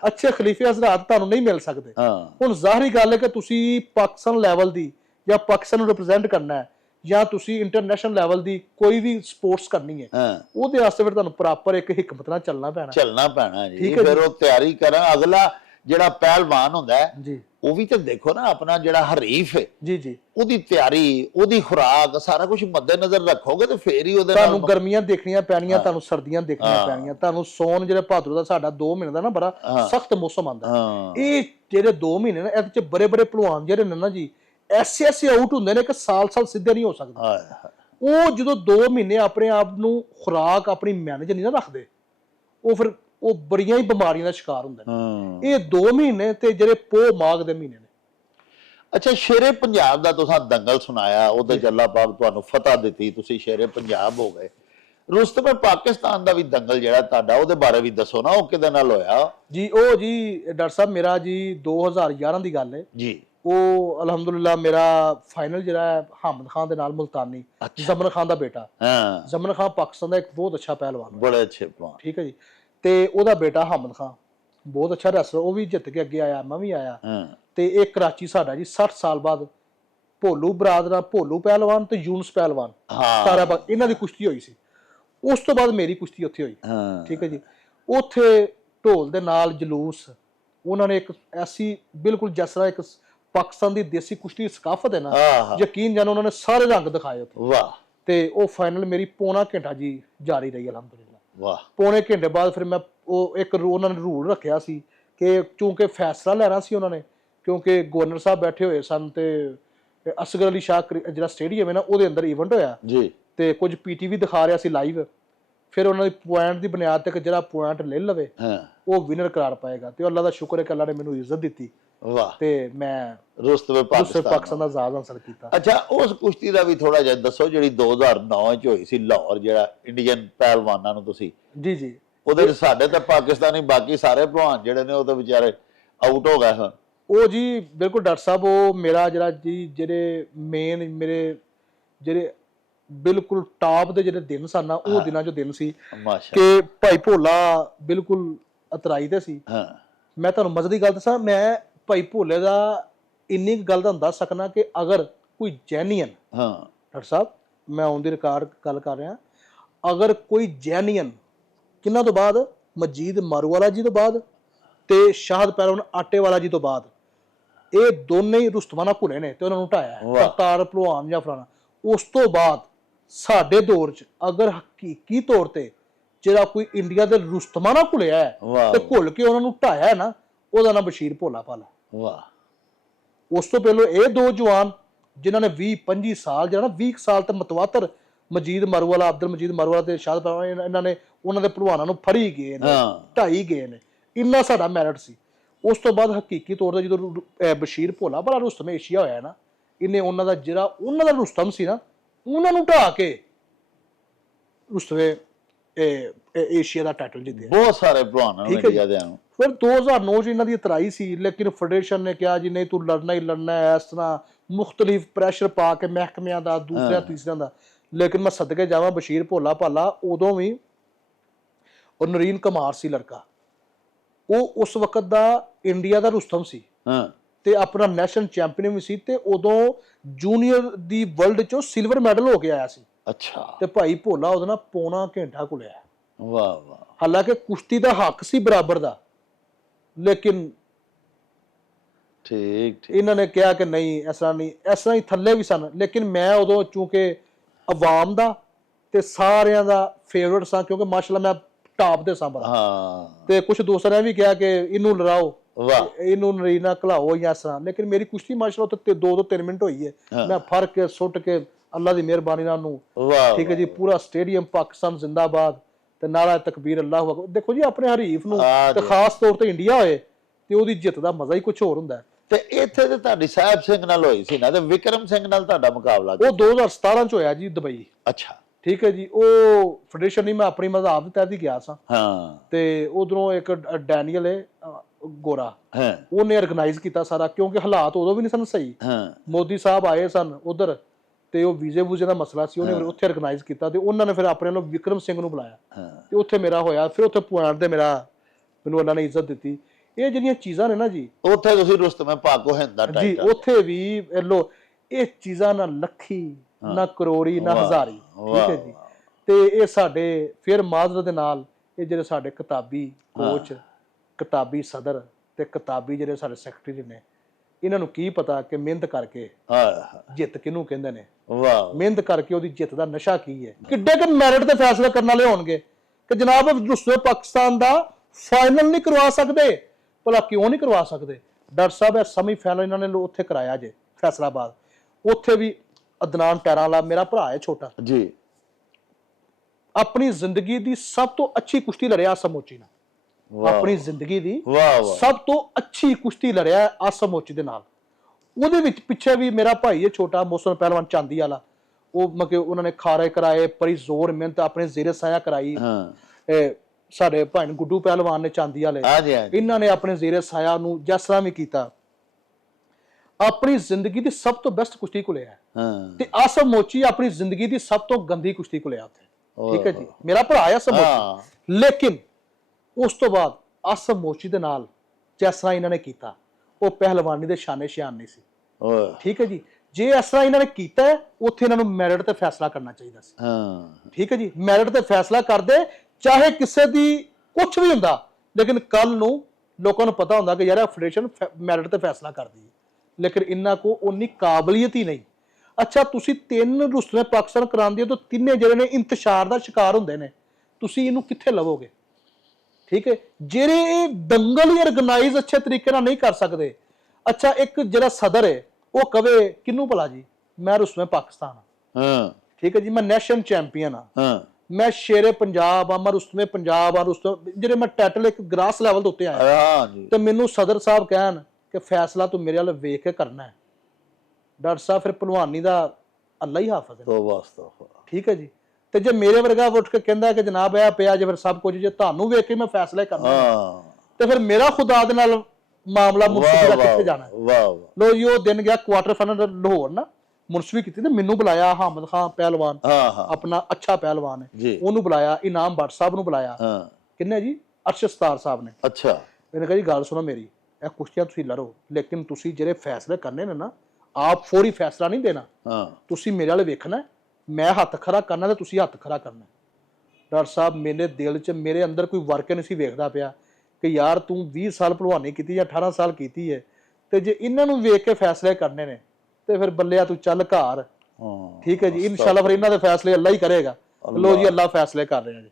ਅੱਛੇ ਖਲੀਫੇ ਹਜ਼ਰਤ ਤੁਹਾਨੂੰ ਨਹੀਂ ਮਿਲ ਸਕਦੇ। ਹੁਣ ਜ਼ਾਹਰੀ ਗੱਲ ਹੈ ਕਿ ਤੁਸੀਂ ਪਾਕਿਸਤਾਨ ਲੈਵਲ ਦੀ ਜਾਂ ਪਾਕਿਸਤਾਨ ਨੂੰ ਰਿਪਰੈਜ਼ੈਂਟ ਕਰਨਾ ਹੈ ਜਾਂ ਤੁਸੀਂ ਇੰਟਰਨੈਸ਼ਨਲ ਲੈਵਲ ਦੀ ਕੋਈ ਵੀ ਸਪੋਰਟਸ ਕਰਨੀ ਹੈ, ਉਹਦੇ ਵਾਸਤੇ ਫਿਰ ਤੁਹਾਨੂੰ ਪ੍ਰੋਪਰ ਇੱਕ ਹਿਕਮਤ ਨਾਲ ਚੱਲਣਾ ਪੈਣਾ ਜੀ। ਫਿਰ ਉਹ ਤਿਆਰੀ ਕਰਾਂ। ਅਗਲਾ ਜਿਹੜਾ ਪਹਿਲਵਾਨ ਹੁੰਦਾ ਹੈ ਜੀ, ਉਹ ਵੀ ਤਾਂ ਦੇਖੋ ਨਾ ਆਪਣਾ ਜਿਹੜਾ ਹਰੀਫ ਹੈ ਜੀ ਉਹਦੀ ਤਿਆਰੀ, ਉਹਦੀ ਖੁਰਾਕ, ਸਾਰਾ ਕੁਝ ਮੱਦੇਨਜ਼ਰ ਰੱਖੋਗੇ ਤੇ ਫੇਰ ਹੀ ਉਹਦੇ ਨਾਲ ਤੁਹਾਨੂੰ ਗਰਮੀਆਂ ਦੇਖਣੀਆਂ ਪੈਣੀਆਂ, ਤੁਹਾਨੂੰ ਸਰਦੀਆਂ ਦੇਖਣੀਆਂ ਪੈਣੀਆਂ, ਤੁਹਾਨੂੰ ਸੌਣ ਜਿਹੜੇ ਭਾਦਰੋਂ ਦਾ ਸਾਡਾ 2 ਮਹੀਨੇ ਦਾ ਨਾ ਬੜਾ ਸਖਤ ਮੌਸਮ ਆਉਂਦਾ। ਇਹ ਜਿਹੜੇ 2 ਮਹੀਨੇ ਨੇ ਇਹਦੇ ਚ ਬੜੇ ਭਲਵਾਨ ਜਿਹੜੇ ਨੇ ਨਾ ਜੀ ਐਸੇ ਆਊਟ ਹੁੰਦੇ ਨੇ ਕਿ ਸਾਲ ਸਿੱਧੇ ਨਹੀਂ ਹੋ ਸਕਦੇ। ਉਹ ਜਦੋਂ 2 ਮਹੀਨੇ ਆਪਣੇ ਆਪ ਨੂੰ ਖੁਰਾਕ ਆਪਣੀ ਮੈਨੇਜ ਨਹੀਂ ਨਾ ਰੱਖਦੇ, ਉਹ ਫਿਰ ਉਹ ਬੜੀਆਂ ਹੀ ਬਿਮਾਰੀਆਂ ਦਾ ਸ਼ਿਕਾਰ ਹੁੰਦੇ ਨੇ। ਇਹ 2 ਮਹੀਨੇ ਤੇ ਜਿਹੜੇ ਪੋਹ ਮਾਘ ਦੇ ਮਹੀਨੇ ਨੇ। ਅੱਛਾ, ਸ਼ੇਰੇ ਪੰਜਾਬ ਦਾ ਤੁਸੀਂ ਦੰਗਲ ਸੁਣਾਇਆ, ਉਹਦੇ ਚ ਅੱਲਾਹ ਪਾਕ ਤੁਹਾਨੂੰ ਫਤਹ ਦਿੱਤੀ, ਤੁਸੀਂ ਸ਼ੇਰੇ ਪੰਜਾਬ ਹੋ ਗਏ। ਰੁਸਤਮ ਪਾਕਿਸਤਾਨ ਦਾ ਵੀ ਦੰਗਲ ਜਿਹੜਾ ਤੁਹਾਡਾ, ਉਹਦੇ ਬਾਰੇ ਵੀ ਦੱਸੋ ਨਾ, ਉਹ ਕਿਹਦੇ ਨਾਲ ਹੋਇਆ ਜੀ? ਉਹ ਜੀ ਡਾਕਟਰ ਸਾਹਿਬ ਮੇਰਾ ਜੀ 2011 ਦੀ ਗੱਲ ਹੈ ਜੀ। ਉਹ ਅਲਹਮਦੁਲਿਲਾ ਮੇਰਾ ਫਾਈਨਲ ਜਿਹੜਾ ਹੈ ਹਾਮਦ ਖਾਨ ਦੇ ਨਾਲ ਮੁਲਤਾਨੀ, ਜ਼ਮਨ ਖਾਨ ਦਾ ਬੇਟਾ। ਜ਼ਮਨ ਖਾਨ ਪਾਕਿਸਤਾਨ ਦਾ ਇੱਕ ਬਹੁਤ ਅੱਛਾ ਪਹਿਲਵਾਨ, ਬੜੇ ਅੱਛੇ ਪਹਿਲਵਾਨ, ਠੀਕ ਹੈ ਜੀ। ਤੇ ਉਹਦਾ ਬੇਟਾ ਹਾਮਦ ਖਾਨ ਬਹੁਤ ਅੱਛਾ ਰੈਸਲਰ, ਉਹ ਵੀ ਜਿੱਤ ਕੇ ਅੱਗੇ ਆਇਆ, ਮੈਂ ਵੀ ਆਇਆ। ਤੇ ਇਹ ਕਰਾਚੀ ਸਾਡਾ ਜੀ 60 ਸਾਲ ਬਾਅਦ ਭੋਲੂ ਬਰਾਦਰਾ, ਭੋਲੂ ਪਹਿਲਵਾਨ ਤੇ ਯੂਨਸ ਪਹਿਲਵਾਨ, ਸਾਰਾ ਇਹਨਾਂ ਦੀ ਕੁਸ਼ਤੀ ਹੋਈ ਸੀ। ਉਸ ਤੋਂ ਬਾਅਦ ਮੇਰੀ ਕੁਸ਼ਤੀ ਉੱਥੇ ਹੋਈ, ਠੀਕ ਹੈ ਜੀ। ਉੱਥੇ ਢੋਲ ਦੇ ਨਾਲ ਜਲੂਸ, ਉਹਨਾਂ ਨੇ ਇੱਕ ਐਸੀ ਬਿਲਕੁਲ ਜਿਸ ਤਰ੍ਹਾਂ ਇੱਕ ਪਾਕਿਸਤਾਨ ਦੀ ਦੇਸੀ ਕੁਸ਼ਤੀ ਸਕਾਫਤ ਹੈ ਨਾ, ਯਕੀਨ ਜਾਣੋ ਉਹਨਾਂ ਨੇ ਸਾਰੇ ਰੰਗ ਦਿਖਾਏ ਉੱਥੇ। ਵਾਹ। ਤੇ ਉਹ ਫਾਈਨਲ ਮੇਰੀ ਪੌਣਾ ਘੰਟਾ ਜੀ ਜਾਰੀ ਰਹੀ ਅਲਹਮਦੁਲਿਲਾ। ਵਾਹ। ਪੌਣੇ ਘੰਟੇ ਬਾਅਦ ਫਿਰ ਮੈਂ ਉਹ ਇੱਕ ਉਹਨਾਂ ਨੇ ਰੂਲ ਰੱਖਿਆ ਸੀ ਕਿ ਕਿਉਂਕਿ ਫੈਸਲਾ ਲੈਣਾ ਸੀ ਉਹਨਾਂ ਨੇ, ਕਿਉਂਕਿ ਗਵਰਨਰ ਸਾਹਿਬ ਬੈਠੇ ਹੋਏ ਸਨ ਤੇ ਅਸਗਰ ਅਲੀ ਸ਼ਾਹ ਜਿਹੜਾ ਸਟੇਡੀਅਮ ਹੈ ਨਾ ਉਹਦੇ ਅੰਦਰ ਇਵੈਂਟ ਹੋਇਆ ਜੀ, ਤੇ ਕੁਝ ਪੀਟੀਵੀ ਦਿਖਾ ਰਿਹਾ ਸੀ ਲਾਈਵ। ਫਿਰ ਉਹਨਾਂ ਦੀ ਪੁਆਇੰਟ ਦੀ ਬੁਨਿਆਦ ਤੇ ਜਿਹੜਾ ਪੁਆਇੰਟ ਲੈ ਲਵੇ ਉਹ ਵਿਨਰ ਕਰਾਰ ਪਾਏਗਾ, ਤੇ ਅੱਲਾ ਦਾ ਸ਼ੁਕਰ ਹੈ ਕਿ ਅੱਲਾ ਨੇ ਮੈਨੂੰ ਇੱਜ਼ਤ ਦਿੱਤੀ। ਵਾਹ। ਤੇ ਮੈਂ ਰੁਸਤਵੇ ਪਾਕਿਸਤਾਨ ਦਾ ਆਜ਼ਾਦ ਹਾਸਲ ਕੀਤਾ। ਅੱਛਾ, ਉਸ ਕੁਸ਼ਤੀ ਦਾ ਵੀ ਥੋੜਾ ਜਿਹਾ ਦੱਸੋ ਜਿਹੜੀ 2009 ਚ ਹੋਈ ਸੀ ਲਾਹੌਰ, ਜਿਹੜਾ ਇੰਡੀਅਨ ਪਹਿਲਵਾਨਾਂ ਨੂੰ ਤੁਸੀਂ। ਜੀ ਜੀ। ਉਹਦੇ ਵਿੱਚ ਸਾਡੇ ਤਾਂ ਪਾਕਿਸਤਾਨੀ ਬਾਕੀ ਸਾਰੇ ਪਹਿਲਵਾਨ ਜਿਹੜੇ ਨੇ ਉਹ ਤਾਂ ਵਿਚਾਰੇ ਆਊਟ ਹੋ ਗਏ ਹਨ। ਉਹ ਜੀ ਬਿਲਕੁਲ ਡਾਕਟਰ ਸਾਹਿਬ, ਉਹ ਮੇਰਾ ਜਿਹੜਾ ਜੀ ਜਿਹੜੇ ਮੇਨ ਮੇਰੇ ਜਿਹੜੇ ਬਿਲਕੁਲ ਟਾਪ ਦੇ ਜਿਹੜੇ ਦਿਨ ਸਨ ਨਾ, ਉਹ ਦਿਨਾਂ ਚੋਂ ਦਿਨ ਸੀ ਕਿ ਭਾਈ ਭੋਲਾ ਬਿਲਕੁਲ ਅਤਰਾਈ ਤੇ ਸੀ। ਮੈਂ ਤੁਹਾਨੂੰ ਮਜ਼ੇ ਦੀ ਗੱਲ ਦੱਸਾਂ, ਮੈਂ ਭਾਈ ਭੋਲੇ ਦਾ ਇੰਨੀ ਗੱਲ ਦਾ ਦੱਸ ਸਕਣਾ ਕਿ ਅਗਰ ਕੋਈ ਜੈਨੀਅਨ, ਡਾਕਟਰ ਸਾਹਿਬ ਮੈਂ ਔਨ ਦੀ ਰਿਕਾਰਡ ਗੱਲ ਕਰ ਰਿਹਾ, ਅਗਰ ਕੋਈ ਜੈਨੀਅਨ ਕਿਹਨਾਂ ਤੋਂ ਬਾਅਦ, ਮਜੀਦ ਮਾਰੂਵਾਲਾ ਜੀ ਤੋਂ ਬਾਅਦ ਤੇ ਸ਼ਾਹਦ ਪਹਿਲਵਾਨ ਆਟੇਵਾਲਾ ਜੀ ਤੋਂ ਬਾਅਦ, ਇਹ ਦੋਨੇ ਹੀ ਰੁਸਤਮਾਨਾ ਘੁਲੇ ਨੇ ਤੇ ਉਹਨਾਂ ਨੂੰ ਢਾਇਆ ਹੈ, ਕਰਤਾਰ ਭਲਵਾਨ ਜਾਂ ਫਲਾਣਾ। ਉਸ ਤੋਂ ਬਾਅਦ ਸਾਡੇ ਦੌਰ 'ਚ ਅਗਰ ਹਕੀਕੀ ਤੌਰ ਤੇ ਜਿਹੜਾ ਕੋਈ ਇੰਡੀਆ ਦੇ ਰੁਸਤਮਾਨਾ ਘੁਲਿਆ ਹੈ ਤੇ ਘੁਲ ਕੇ ਉਹਨਾਂ ਨੂੰ ਢਾਇਆ ਹੈ ਨਾ, ਉਹਦਾ ਨਾਮ ਬਸ਼ੀਰ ਭੋਲਾ ਪਾਲਾ। ਵਾਹ। ਉਸ ਤੋਂ ਪਹਿਲਾਂ ਇਹ ਦੋ ਜਵਾਨ ਜਿਨ੍ਹਾਂ ਨੇ 20-25 ਸਾਲ ਜਿਹੜਾ ਨਾ 20 ਸਾਲ ਤੇ ਮਤਵਾਤਰ ਮਜੀਦ ਮਾਰੂਵਾਲਾ, ਅਬਦੁਲ ਮਜੀਦ ਮਾਰੂਵਾਲਾ ਤੇ ਸ਼ਾਹਦ ਪਹਿਲਵਾਨ, ਇਹਨਾਂ ਨੇ ਉਹਨਾਂ ਦੇ ਭਲਵਾਨਾਂ ਨੂੰ ਫੜੀ ਗਏ ਨੇ, ਢਾਈ ਗਏ ਨੇ, ਇੰਨਾ ਸਾਡਾ ਮੈਰਿਟ ਸੀ। ਉਸ ਤੋਂ ਬਾਅਦ ਹਕੀਕੀ ਤੌਰ ਤੇ ਜਦੋਂ ਬਸ਼ੀਰ ਭੋਲਾ ਵਾਲਾ ਰੁਸਤਮ ਏਸ਼ੀਆ ਹੋਇਆ ਨਾ, ਇਹਨੇ ਉਹਨਾਂ ਦਾ ਜਿਹੜਾ ਉਹਨਾਂ ਦਾ ਰੁਸਤਮ ਸੀ ਨਾ, ਉਹਨਾਂ ਨੂੰ ਢਾ ਕੇ ਰੁਸਤਵੇ ਏਸ਼ੀਆ ਦਾ ਟਾਈਟਲ ਜਿੱਤਿਆ। ਬਹੁਤ ਸਾਰੇ ਭਲਵਾਨਾਂ ਨੂੰ ਇੰਡੀਆ ਦੇ ਆਉਂ। ਫਿਰ 2009 ਚ ਇਹਨਾਂ ਦੀ ਇਤਰਾਈ ਸੀ, ਲੇਕਿਨ ਫੈਡਰੇਸ਼ਨ ਨੇ ਕਿਹਾ ਜੀ ਨਹੀਂ ਤੂੰ ਲੜਨਾ ਹੀ ਲੜਨਾ ਹੈ, ਇਸ ਤਰ੍ਹਾਂ ਮੁਖਤਲਿਫ ਪ੍ਰੈਸ਼ਰ ਪਾ ਕੇ ਮਹਿਕਮਿਆਂ ਦਾ, ਦੂਸਰਿਆਂ ਤੀਸਰਿਆਂ ਦਾ। ਲੇਕਿਨ ਮੈਂ ਸਦਕੇ ਜਾਵਾਂ, ਬਸ਼ੀਰ ਭੋਲਾ ਭਾਲਾ ਉਦੋਂ ਵੀ, ਉਹ ਨਰੀਨ ਕੁਮਾਰ ਸੀ ਲੜਕਾ, ਉਹ ਉਸ ਵਕਤ ਦਾ ਇੰਡੀਆ ਦਾ ਰੁਸਤਮ ਸੀ ਤੇ ਆਪਣਾ ਨੈਸ਼ਨਲ ਚੈਂਪੀਅਨ ਵੀ ਸੀ, ਤੇ ਉਦੋਂ ਜੂਨੀਅਰ ਦੀ ਵਰਲਡ ਚੋਂ ਸਿਲਵਰ ਮੈਡਲ ਹੋ ਕੇ ਆਇਆ ਸੀ। ਅੱਛਾ। ਤੇ ਭਾਈ ਭੋਲਾ ਉਹਦੇ ਨਾਲ ਪੌਣਾ ਘੰਟਾ ਘੁਲਿਆ। ਵਾਹ ਵਾਹ। ਹਾਲਾਂਕਿ ਕੁਸ਼ਤੀ ਦਾ ਹੱਕ ਸੀ ਬਰਾਬਰ ਦਾ, ਲੇਕਿਨ ਠੀਕ ਇਹਨਾਂ ਨੇ ਕਿਹਾ ਕਿ ਨਹੀਂ ਇਸ ਤਰ੍ਹਾਂ ਨਹੀਂ, ਇਸ ਤਰ੍ਹਾਂ ਹੀ ਥੱਲੇ ਵੀ ਸਨ। ਲੇਕਿਨ ਮੈਂ ਉਦੋਂ ਚੂੰਕਿ ਆਵਾਮ ਦਾ ਤੇ ਸਾਰਿਆਂ ਦਾ ਫੇਵਰਟ ਸਾਂ, ਕਿਉਂਕਿ ਮਾਸ਼ਾਅੱਲਾ ਮੈਂ ਟਾਪ ਦੇ ਸਾਂ ਬੜਾ, ਤੇ ਕੁਝ ਦੋਸਤਾਂ ਨੇ ਵੀ ਕਿਹਾ ਕਿ ਇਹਨੂੰ ਲੜਾਓ, ਇਹਨੂੰ ਨਰੀਨਾ ਘਲਾਓ ਜਾਂ ਇਸ ਤਰ੍ਹਾਂ। ਲੇਕਿਨ ਮੇਰੀ ਕੁਸ਼ਤੀ ਮਾਸ਼ਾਅੱਲਾ ਉੱਤੇ 2 ਤੋਂ 3 ਮਿੰਟ ਹੋਈ ਹੈ, ਮੈਂ ਫੜ ਕੇ ਸੁੱਟ ਕੇ ਅੱਲਾ ਦੀ ਮਿਹਰਬਾਨੀ ਨਾਲ ਨੂੰ, ਠੀਕ ਹੈ ਜੀ, ਪੂਰਾ ਸਟੇਡੀਅਮ ਪਾਕਿਸਤਾਨ ਜ਼ਿੰਦਾਬਾਦ ਤੇ ਨਾਰਾ ਤਕਬੀਰ ਅੱਲਾਹੁ ਅਕਬਰ। ਦੇਖੋ ਜੀ, ਆਪਣੇ ਹਰੀਫ ਨੂੰ ਤੇ ਖਾਸ ਤੌਰ ਤੇ ਇੰਡੀਆ ਹੋਏ ਤੇ ਉਹਦੀ ਜਿੱਤ ਦਾ ਮਜ਼ਾ ਹੀ ਕੁਝ ਹੋਰ ਹੁੰਦਾ ਹੈ। ਤੇ ਇੱਥੇ ਤੇ ਤੁਹਾਡੀ ਸਾਹਿਬ ਸਿੰਘ ਨਾਲ ਹੋਈ ਸੀ ਨਾ, ਤੇ ਵਿਕਰਮ ਸਿੰਘ ਨਾਲ ਤੁਹਾਡਾ ਮੁਕਾਬਲਾ ਉਹ 2017 ਚ ਹੋਇਆ ਜੀ ਦੁਬਈ। ਅੱਛਾ, ਠੀਕ ਹੈ ਜੀ। ਉਹ ਫੈਡਰੇਸ਼ਨ ਨਹੀਂ, ਮੈਂ ਆਪਣੀ ਮਜ਼ਾਬ ਦੇ ਤਹਿਤ ਹੀ ਗਿਆ ਸਾਂ। ਤੇ ਉਧਰੋਂ ਇੱਕ ਡੈਨੀਅਲ ਹੈ ਗੋਰਾ, ਉਹਨੇ ਆਰਗੇਨਾਈਜ਼ ਕੀਤਾ ਸਾਰਾ, ਕਿਉਂਕਿ ਹਾਲਾਤ ਉਦੋਂ ਵੀ ਨਹੀਂ ਸਨ ਸਹੀ। ਮੋਦੀ ਸਾਹਿਬ ਆਏ ਸਨ ਉਧਰ ਤੇ ਉਹ ਵੀਜ਼ੇ ਵੂਜ਼ੇ ਦਾ ਮਸਲਾ ਸੀ, ਉਹਨੇ ਉੱਥੇ ਆਰਗੇਨਾਈਜ਼ ਕੀਤਾ ਤੇ ਉਹਨਾਂ ਨੇ ਫਿਰ ਆਪਣੇ ਵੱਲੋਂ ਵਿਕਰਮ ਸਿੰਘ ਨੂੰ ਬੁਲਾਇਆ ਤੇ ਉੱਥੇ ਮੇਰਾ ਹੋਇਆ। ਫਿਰ ਉੱਥੇ ਪੁਆਇੰਟ ਤੇ ਮੈਨੂੰ ਅੱਲਾ ਨੇ ਇੱਜ਼ਤ ਦਿੱਤੀ। ਇਹ ਜਿਹੜੀਆਂ ਚੀਜ਼ਾਂ ਨੇ ਨਾ ਜੀ, ਉੱਥੇ ਤੁਸੀਂ ਰੁਸਤਮ ਪਾਕੋ ਹਿੰਦ ਦਾ ਜੀ, ਉੱਥੇ ਵੀ ਇਹ ਚੀਜ਼ਾਂ ਨਾ ਲੱਖੀ ਨਾ ਕਰੋੜੀ ਨਾ ਹਜ਼ਾਰੀ, ਠੀਕ ਹੈ ਜੀ। ਤੇ ਇਹ ਸਾਡੇ ਫਿਰ ਮਾਜ਼ਰਤ ਦੇ ਨਾਲ ਇਹ ਜਿਹੜੇ ਸਾਡੇ ਕਿਤਾਬੀ ਕੋਚ, ਕਿਤਾਬੀ ਸਦਰ ਤੇ ਕਿਤਾਬੀ ਜਿਹੜੇ ਸਾਡੇ ਸੈਕਟਰੀ ਨੇ, ਇਹਨਾਂ ਨੂੰ ਕੀ ਪਤਾ ਕਿ ਮਿਹਨਤ ਕਰਕੇ ਜਿੱਤ ਕਿਹਨੂੰ ਕਹਿੰਦੇ ਨੇ। ਮਿਹਨਤ ਕਰਕੇ ਉਹਦੀ ਜਿੱਤ ਦਾ ਨਸ਼ਾ ਕੀ ਹੈ। ਕਿੱਡੇ ਕਿ ਮੈਰਿਟ ਤੇ ਫੈਸਲਾ ਕਰਨ ਵਾਲੇ ਹੋਣਗੇ ਕਿ ਜਨਾਬ ਰੁਸਵੇ ਪਾਕਿਸਤਾਨ ਦਾ ਫਾਈਨਲ ਨਹੀਂ ਕਰਵਾ ਸਕਦੇ। ਭਲਾ ਕਿਉਂ ਨਹੀਂ ਕਰਵਾ ਸਕਦੇ? ਡਾਕਟਰ ਸਾਹਿਬ ਇਹ ਸੈਮੀ ਫਾਈਨਲ ਇਹਨਾਂ ਨੇ ਉੱਥੇ ਕਰਾਇਆ ਜੇ ਫੈਸਲਾਬਾਦ। ਉੱਥੇ ਵੀ ਅਦਨਾਨ ਟੈਰਾਂ ਵਾਲਾ ਮੇਰਾ ਭਰਾ ਹੈ ਛੋਟਾ ਜੀ, ਆਪਣੀ ਜ਼ਿੰਦਗੀ ਦੀ ਸਭ ਤੋਂ ਅੱਛੀ ਕੁਸ਼ਤੀ ਲੜਿਆ ਸਮੋਚੀ ਨਾਲ। ਆਪਣੀ ਜ਼ਿੰਦਗੀ ਦੀ ਸਭ ਤੋਂ ਅੱਛੀ ਕੁਸ਼ਤੀ ਲੜਿਆ ਆਸਮ ਮੋਚੀ ਦੇ ਨਾਲ। ਉਹਦੇ ਵਿੱਚ ਪਿੱਛੇ ਵੀ ਮੇਰਾ ਭਾਈ ਹੈ ਛੋਟਾ ਮੋਹਸਨ ਪਹਿਲਵਾਨ ਚਾਂਦੀ ਵਾਲਾ, ਉਹ ਮਤਲਬ ਉਹਨਾਂ ਨੇ ਖਾਰੇ ਕਰਾਏ, ਬੜੀ ਜ਼ੋਰ ਮਿਹਨਤ ਆਪਣੇ ਜ਼ੇਰੇ ਸਾਇਆ ਕਰਾਈ। ਸਾਡੇ ਭਾਈ ਗੁੱਡੂ ਪਹਿਲਵਾਨ ਨੇ ਚਾਂਦੀ ਵਾਲੇ, ਇਹਨਾਂ ਨੇ ਆਪਣੇ ਜ਼ੇਰੇ ਸਾਇਆ ਨੂੰ ਜਿਸ ਤਰ੍ਹਾਂ ਵੀ ਕੀਤਾ। ਆਪਣੀ ਜ਼ਿੰਦਗੀ ਦੀ ਸਭ ਤੋਂ ਬੈਸਟ ਕੁਸ਼ਤੀ ਘੁਲਿਆ ਤੇ ਆਸਮ ਮੋਚੀ ਆਪਣੀ ਜ਼ਿੰਦਗੀ ਦੀ ਸਭ ਤੋਂ ਗੰਦੀ ਕੁਸ਼ਤੀ ਘੁਲਿਆ ਉੱਥੇ, ਠੀਕ ਹੈ ਜੀ। ਮੇਰਾ ਭਰਾ ਆ ਆਸਮ ਮੋਚੀ, ਲੇਕਿਨ ਉਸ ਤੋਂ ਬਾਅਦ ਆਸਮ ਮੋਚੀ ਦੇ ਨਾਲ ਜਿਸ ਤਰ੍ਹਾਂ ਇਹਨਾਂ ਨੇ ਕੀਤਾ, ਉਹ ਪਹਿਲਵਾਨੀ ਦੇ ਸ਼ਾਨੇ ਸ਼ਾਨ ਨਹੀਂ ਸੀ, ਠੀਕ ਹੈ ਜੀ। ਜੇ ਇਸ ਤਰ੍ਹਾਂ ਇਹਨਾਂ ਨੇ ਕੀਤਾ ਉੱਥੇ ਇਹਨਾਂ ਨੂੰ ਮੈਰਿਟ ਤੇ ਫੈਸਲਾ ਕਰਨਾ ਚਾਹੀਦਾ ਸੀ, ਠੀਕ ਹੈ ਜੀ। ਮੈਰਿਟ ਤੇ ਫੈਸਲਾ ਕਰਦੇ, ਚਾਹੇ ਕਿਸੇ ਦੀ ਕੁਝ ਵੀ ਹੁੰਦਾ, ਲੇਕਿਨ ਕੱਲ ਨੂੰ ਲੋਕਾਂ ਨੂੰ ਪਤਾ ਹੁੰਦਾ ਕਿ ਯਾਰ ਫੈਡਰੇਸ਼ਨ ਮੈਰਿਟ ਤੇ ਫੈਸਲਾ ਕਰਦੀ ਹੈ, ਲੇਕਿਨ ਇਹਨਾਂ ਕੋ ਉਨੀ ਕਾਬਲੀਅਤ ਹੀ ਨਹੀਂ। ਅੱਛਾ, ਤੁਸੀਂ 3 ਰੁਸਤਮੇ ਪਾਕਿਸਤਾਨ ਕਰਾਉਂਦੇ ਹੋ ਤਾਂ ਤਿੰਨੇ ਜਿਹੜੇ ਨੇ ਇੰਤਸ਼ਾਰ ਦਾ ਸ਼ਿਕਾਰ ਹੁੰਦੇ ਨੇ, ਤੁਸੀਂ ਇਹਨੂੰ ਕਿੱਥੇ ਲਵੋਗੇ? ਠੀਕ ਹੈ, ਜਿਹੜੇ ਇਹ ਦੰਗਲ ਹੀ ਆਰਗੇਨਾਈਜ਼ ਅੱਛੇ ਤਰੀਕੇ ਨਾਲ ਨਹੀਂ ਕਰ ਸਕਦੇ। ਅੱਛਾ, ਇੱਕ ਜਿਹੜਾ ਸਦਰ ਹੈ ਉਹ ਕਵੇ ਕਿਹਨੂੰ ਭਲਾ ਜੀ ਮੈਂ ਰੁਸਵੇਂ ਪਾਕਿਸਤਾਨ ਹਾਂ, ਠੀਕ ਹੈ ਜੀ, ਮੈਂ ਨੈਸ਼ਨਲ ਚੈਂਪੀਅਨ ਹਾਂ, ਮੈਂ ਸ਼ੇਰੇ ਪੰਜਾਬ ਆ, ਮੈਂ ਰੁਸਵੇਂ ਪੰਜਾਬ ਆ, ਰੁਸਤਮ ਜਿਹੜੇ ਮੈਂ ਟਾਈਟਲ ਇੱਕ ਗ੍ਰਾਸ ਲੈਵਲ ਦੇ ਉੱਤੇ ਆਇਆ, ਤੇ ਮੈਨੂੰ ਸਦਰ ਸਾਹਿਬ ਕਹਿਣ ਕਿ ਫੈਸਲਾ ਤੂੰ ਮੇਰੇ ਵੱਲ ਵੇਖ ਕੇ ਕਰਨਾ ਹੈ। ਡਾਕਟਰ ਸਾਹਿਬ ਫਿਰ ਭਲਵਾਨੀ ਦਾ ਅੱਲਾ ਹੀ ਹਾਫਿਜ਼ ਹੈ, ਠੀਕ ਹੈ ਜੀ। ਤੇ ਜੇ ਮੇਰੇ ਵਰਗਾ ਉੱਠ ਕੇ ਕਹਿੰਦਾ ਕਿ ਜਨਾਬ ਇਹ ਪਿਆ ਜੇ ਫਿਰ ਸਭ ਕੁਝ ਜੇ ਤੁਹਾਨੂੰ ਵੇਖ ਕੇ ਮੈਂ ਫੈਸਲਾ ਕਰਨਾ ਤੇ ਫਿਰ ਮੇਰਾ ਖੁਦਾ ਦੇ ਨਾਲ ਮਾਮਲਾ ਮੁਨਸਫੀ ਦਾ ਕਿੱਥੇ ਜਾਣਾ? ਲੋ ਜੀ, ਉਹ ਦਿਨ ਗਿਆ ਕੁਆਟਰ ਫਾਈਨਲ ਲਾਹੌਰ ਨਾ, ਮੁਨਸਫੀ ਕੀਤੀ ਤੇ ਮੈਨੂੰ ਬੁਲਾਇਆ ਹਾਮਦ ਖਾਨ ਪਹਿਲਵਾਨ, ਆਪਣਾ ਅੱਛਾ ਪਹਿਲਵਾਨ ਹੈ, ਉਹਨੂੰ ਬੁਲਾਇਆ, ਇਨਾਮ ਭੱਟ ਸਾਹਿਬ ਨੂੰ ਬੁਲਾਇਆ, ਕਿੰਨੇ ਜੀ ਅਰਸ਼ਦ ਸਤਾਰ ਸਾਹਿਬ ਨੇ। ਅੱਛਾ, ਇਹਨੇ ਕਿਹਾ ਜੀ ਗੱਲ ਸੁਣੋ ਮੇਰੀ, ਇਹ ਕੁਸ਼ਤੀਆਂ ਤੁਸੀਂ ਲੜੋ, ਲੇਕਿਨ ਤੁਸੀਂ ਜਿਹੜੇ ਫੈਸਲੇ ਕਰਨੇ ਨੇ ਨਾ, ਆਪ ਫੌਰੀ ਫੈਸਲਾ ਨਹੀਂ ਦੇਣਾ, ਤੁਸੀਂ ਮੇਰੇ ਵਾਲੇ ਵੇਖਣਾ, ਮੈਂ ਹੱਥ ਖੜਾ ਕਰਨਾ ਤੇ ਤੁਸੀਂ ਹੱਥ ਖੜਾ ਕਰਨਾ। ਡਾਕਟਰ ਸਾਹਿਬ ਮੇਰੇ ਦਿਲ 'ਚ ਮੇਰੇ ਅੰਦਰ ਕੋਈ ਵਰਕ ਨਹੀਂ ਸੀ ਵੇਖਦਾ ਪਿਆ ਕਿ ਯਾਰ ਤੂੰ 20 ਸਾਲ ਭਲਵਾਨੀ ਕੀਤੀ ਜਾਂ 18 ਸਾਲ ਕੀਤੀ ਹੈ, ਤੇ ਜੇ ਇਹਨਾਂ ਨੂੰ ਵੇਖ ਕੇ ਫੈਸਲੇ ਕਰਨੇ ਨੇ ਤੇ ਫਿਰ ਬੱਲਿਆ ਤੂੰ ਚੱਲ ਘਰ, ਠੀਕ ਹੈ ਜੀ, ਇਨਸ਼ਾਅੱਲਾ ਫਿਰ ਇਹਨਾਂ ਦੇ ਫੈਸਲੇ ਅੱਲਾ ਹੀ ਕਰੇਗਾ। ਲੋ ਜੀ, ਅੱਲਾ ਫੈਸਲੇ ਕਰ ਰਿਹਾ ਜੀ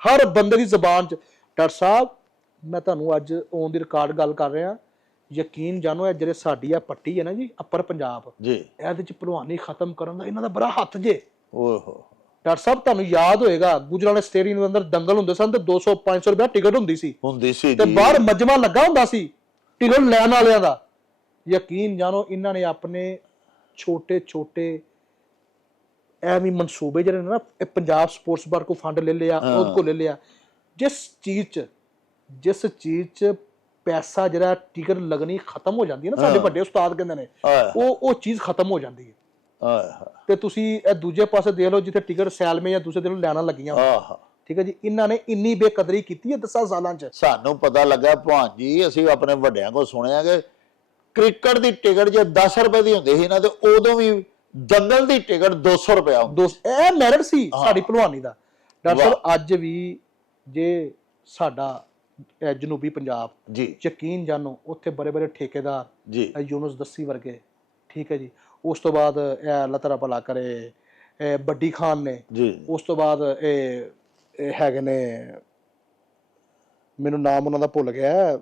ਹਰ ਬੰਦੇ ਦੀ ਜ਼ਬਾਨ 'ਚ। ਡਾਕਟਰ ਸਾਹਿਬ ਮੈਂ ਤੁਹਾਨੂੰ ਅੱਜ ਔਨ ਦੀ ਰਿਕਾਰਡ ਗੱਲ ਕਰ ਰਿਹਾ, ਯਕੀਨ ਜਾਣੋ ਇਹ ਜਿਹੜੇ ਸਾਡੀ ਆ ਪੱਟੀ ਹੈ ਨਾ ਜੀ, ਅੱਪਰ ਪੰਜਾਬ ਜੀ, ਇਹਦੇ 'ਚ ਭਲਵਾਨੀ ਖਤਮ ਕਰਨ ਦਾ ਇਹਨਾਂ ਦਾ ਬੜਾ ਹੱਥ ਜੇ। ਡਾਕਟਰ ਸਾਹਿਬ ਤੁਹਾਨੂੰ ਯਾਦ ਹੋਏਗਾ ਗੁਜਰਾਂਵਾਲੇ ਸਟੇਡੀਅਮ ਦੇ ਅੰਦਰ ਦੰਗਲ ਹੁੰਦੇ ਸਨ ਤੇ 200-500 ਰੁਪਏ ਟਿਕਟ ਹੁੰਦੀ ਸੀ ਤੇ ਬਾਹਰ ਮਜਮਾ ਲੱਗਾ ਹੁੰਦਾ ਸੀ ਟਿਕਟ ਲੈਣ ਵਾਲਿਆਂ ਦਾ। ਯਕੀਨ ਜਾਣੋ ਇਹਨਾਂ ਨੇ ਆਪਣੇ ਛੋਟੇ ਐਵੇਂ ਮਨਸੂਬੇ ਜਿਹੜੇ ਨੇ ਨਾ, ਇਹ ਪੰਜਾਬ ਸਪੋਰਟਸ ਬਾਰ ਕੋ ਫੰਡ ਲੈ ਲਿਆ, ਉਹਦੇ ਕੋ ਲੈ ਲਿਆ। ਜਿਸ ਚੀਜ਼ 'ਚ ਪੈਸਾ ਜਿਹੜਾ ਟਿਕਟ ਲੱਗਣੀ ਖਤਮ ਹੋ ਜਾਂਦੀ ਹੈ ਨਾ, ਸਾਡੇ ਵੱਡੇ ਉਸਤਾਦ ਕਹਿੰਦੇ ਨੇ ਉਹ ਚੀਜ਼ ਖਤਮ ਹੋ ਜਾਂਦੀ ਹੈ। ਤੇ ਤੁਸੀਂ ਇਹ ਦੂਜੇ ਪਾਸੇ ਦੇਖ ਲਓ ਜਿੱਥੇ ਟਿਕਟ ਸੈਲਮੇ ਜਾਂ ਦੂਸਰੇ ਦਿਨ ਲੈਣਾ ਲੱਗੀਆਂ, ਠੀਕ ਹੈ ਜੀ, ਇਹਨਾਂ ਨੇ ਇੰਨੀ ਬੇਕਦਰੀ ਕੀਤੀ ਹੈ 10 ਸਾਲਾਂ 'ਚ। ਸਾਨੂੰ ਪਤਾ ਲੱਗਾ ਭਾਂ ਜੀ, ਅਸੀਂ ਆਪਣੇ ਵੱਡਿਆਂ ਕੋਲ ਸੁਣਿਆ ਕਿ ਕ੍ਰਿਕਟ ਦੀ ਟਿਕਟ ਜੇ 10 ਰੁਪਏ ਦੀ ਹੁੰਦੀ ਸੀ ਨਾ, ਤੇ ਉਦੋਂ ਵੀ ਦੰਗਲ ਦੀ ਟਿਕਟ 200 ਰੁਪਏ ਹੁੰਦੀ। ਇਹ ਮੈਰਿਟ ਸੀ ਸਾਡੀ ਭਲਵਾਨੀ ਦਾ। ਡਾਕਟਰ ਸਾਹਿਬ ਅੱਜ ਵੀ ਜੇ ਸਾਡਾ ਜਨੂਬੀ ਪੰਜਾਬ ਜੀ, ਯਕੀਨ ਜਾਨੋ ਉੱਥੇ ਬੜੇ ਠੇਕੇਦਾਰ ਜੀ, ਯੂਨਸ ਦੱਸੀ ਵਰਗੇ, ਠੀਕ ਹੈ ਜੀ, ਉਸ ਤੋਂ ਬਾਅਦ ਇਹ ਅੱਲਾਹ ਤਾਲਾ ਭਲਾ ਕਰੇ ਵੱਡੀ ਖਾਨ ਨੇ ਜੀ, ਉਸ ਤੋਂ ਬਾਅਦ ਇਹ ਹੈਗੇ ਨੇ, ਮੈਨੂੰ ਨਾਮ ਉਹਨਾਂ ਦਾ ਭੁੱਲ ਗਿਆ,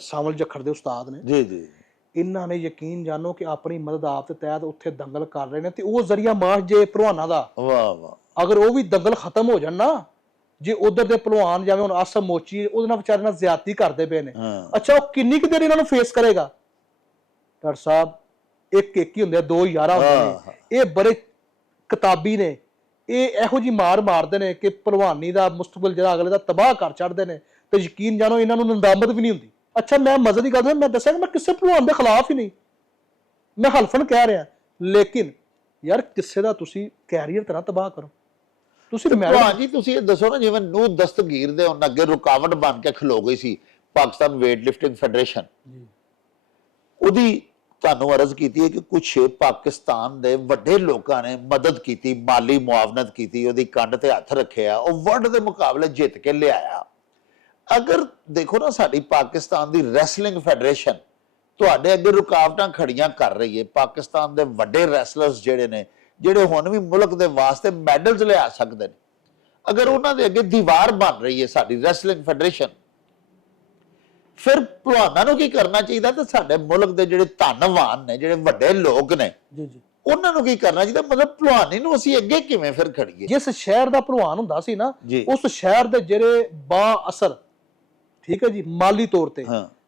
ਸਾਵਲ ਜਖੜ ਦੇ ਉਸਤਾਦ ਨੇ ਜੀ ਜੀ। ਇਹਨਾਂ ਨੇ ਯਕੀਨ ਜਾਨੋ ਕਿ ਆਪਣੀ ਮਦਦ ਆਪ ਦੇ ਤਹਿਤ ਉੱਥੇ ਦੰਗਲ ਕਰ ਰਹੇ ਨੇ, ਤੇ ਉਹ ਜ਼ਰੀਆ ਮਾਸ਼ ਜੇ ਭਲਵਾਨਾਂ ਦਾ, ਵਾਹ ਵਾਹ, ਅਗਰ ਉਹ ਵੀ ਦੰਗਲ ਖਤਮ ਹੋ ਜਾਣ ਨਾ, ਜੇ ਉਧਰ ਦੇ ਭਲਵਾਨ ਜਿਵੇਂ ਹੁਣ ਆਸਮ ਮੋਚੀ ਉਹਦੇ ਨਾਲ ਵਿਚਾਰੇ ਨਾਲ ਜ਼ਿਆਦਤੀ ਕਰਦੇ ਪਏ ਨੇ, ਅੱਛਾ ਉਹ ਕਿੰਨੀ ਕੁ ਦੇਰ ਇਹਨਾਂ ਨੂੰ ਫੇਸ ਕਰੇਗਾ? ਡਾਕਟਰ ਸਾਹਿਬ ਇੱਕ ਹੀ ਹੁੰਦੇ ਆ, ਦੋ ਯਾਰਾ ਹੁੰਦੇ ਨੇ, ਇਹ ਬੜੇ ਕਿਤਾਬੀ ਨੇ, ਇਹ ਇਹੋ ਜੀ ਮਾਰ ਮਾਰਦੇ ਨੇ ਕਿ ਭਲਵਾਨੀ ਦਾ ਮੁਸਤਕਬਲ ਜਿਹੜਾ ਅਗਲੇ ਦਾ ਤਬਾਹ ਕਰ ਛੱਡਦੇ ਨੇ, ਤੇ ਯਕੀਨ ਜਾਣੋ ਇਹਨਾਂ ਨੂੰ ਨਦਾਮਤ ਵੀ ਨਹੀਂ ਹੁੰਦੀ। ਅੱਛਾ ਮੈਂ ਮਜ਼ੇ ਦੀ ਗੱਲ ਮੈਂ ਦੱਸਿਆ ਮੈਂ ਕਿਸੇ ਭਲਵਾਨ ਦੇ ਖਿਲਾਫ ਹੀ ਨਹੀਂ, ਮੈਂ ਹਲਫਨ ਕਹਿ ਰਿਹਾ, ਲੇਕਿਨ ਯਾਰ ਕਿਸੇ ਦਾ ਤੁਸੀਂ ਕੈਰੀਅਰ ਤਰ੍ਹਾਂ ਤਬਾਹ ਕਰੋ। ਤੁਸੀਂ ਜੀ ਤੁਸੀਂ ਇਹ ਦੱਸੋ ਨਾ, ਜਿਵੇਂ ਨੂਰ ਦਸਤਗੀਰ ਦੇ ਉਹਨਾਂ ਅੱਗੇ ਰੁਕਾਵਟ ਬਣ ਕੇ ਖਲੋ ਗਈ ਸੀ ਪਾਕਿਸਤਾਨ ਵੇਟ ਲਿਫਟਿੰਗ ਫੈਡਰੇਸ਼ਨ, ਉਹਦੀ ਤੁਹਾਨੂੰ ਅਰਜ਼ ਕੀਤੀ ਹੈ ਕਿ ਕੁਝ ਪਾਕਿਸਤਾਨ ਦੇ ਵੱਡੇ ਲੋਕਾਂ ਨੇ ਮਦਦ ਕੀਤੀ, ਮਾਲੀ ਮੁਆਵਨਤ ਕੀਤੀ, ਉਹਦੀ ਕੰਡ ਤੇ ਹੱਥ ਰੱਖਿਆ, ਉਹ ਵਰਲਡ ਦੇ ਮੁਕਾਬਲੇ ਜਿੱਤ ਕੇ ਲਿਆਇਆ। ਅਗਰ ਦੇਖੋ ਨਾ ਸਾਡੀ ਪਾਕਿਸਤਾਨ ਦੀ ਰੈਸਲਿੰਗ ਫੈਡਰੇਸ਼ਨ ਤੁਹਾਡੇ ਅੱਗੇ ਰੁਕਾਵਟਾਂ ਖੜੀਆਂ ਕਰ ਰਹੀ ਹੈ, ਪਾਕਿਸਤਾਨ ਦੇ ਵੱਡੇ ਰੈਸਲਰਸ ਜਿਹੜੇ ਨੇ, ਜਿਹੜੇ ਹੁਣ ਵੀ ਮੁਲਕ ਦੇ ਵਾਸਤੇ ਮੈਡਲਸ ਲਿਆ ਸਕਦੇ ਨੇ, ਅਗਰ ਉਹਨਾਂ ਦੇ ਅੱਗੇ ਦੀਵਾਰ ਬਣ ਰਹੀ ਹੈ ਸਾਡੀ ਰੈਸਲਿੰਗ ਫੈਡਰੇਸ਼ਨ, ਫਿਰ ਭਲਵਾਨਾਂ ਨੂੰ ਕੀ ਕਰਨਾ ਚਾਹੀਦਾ? ਤੇ ਸਾਡੇ ਮੁਲਕ ਦੇ ਜਿਹੜੇ ਧੰਨਵਾਨ ਨੇ, ਜਿਹੜੇ ਵੱਡੇ ਲੋਕ ਨੇ, ਉਹਨਾਂ ਨੂੰ ਕੀ ਕਰਨਾ ਚਾਹੀਦਾ? ਮਤਲਬ ਭਲਵਾਨੀ ਨੂੰ ਅਸੀਂ ਅੱਗੇ ਕਿਵੇਂ ਫਿਰ ਖੜੀਏ? ਜਿਸ ਸ਼ਹਿਰ ਦਾ ਭਲਵਾਨ ਹੁੰਦਾ ਸੀ ਨਾ, ਉਸ ਸ਼ਹਿਰ ਦੇ ਜਿਹੜੇ ਬਾ ਅਸਰ, ਠੀਕ ਹੈ ਜੀ, ਮਾਲੀ ਤੌਰ ਤੇ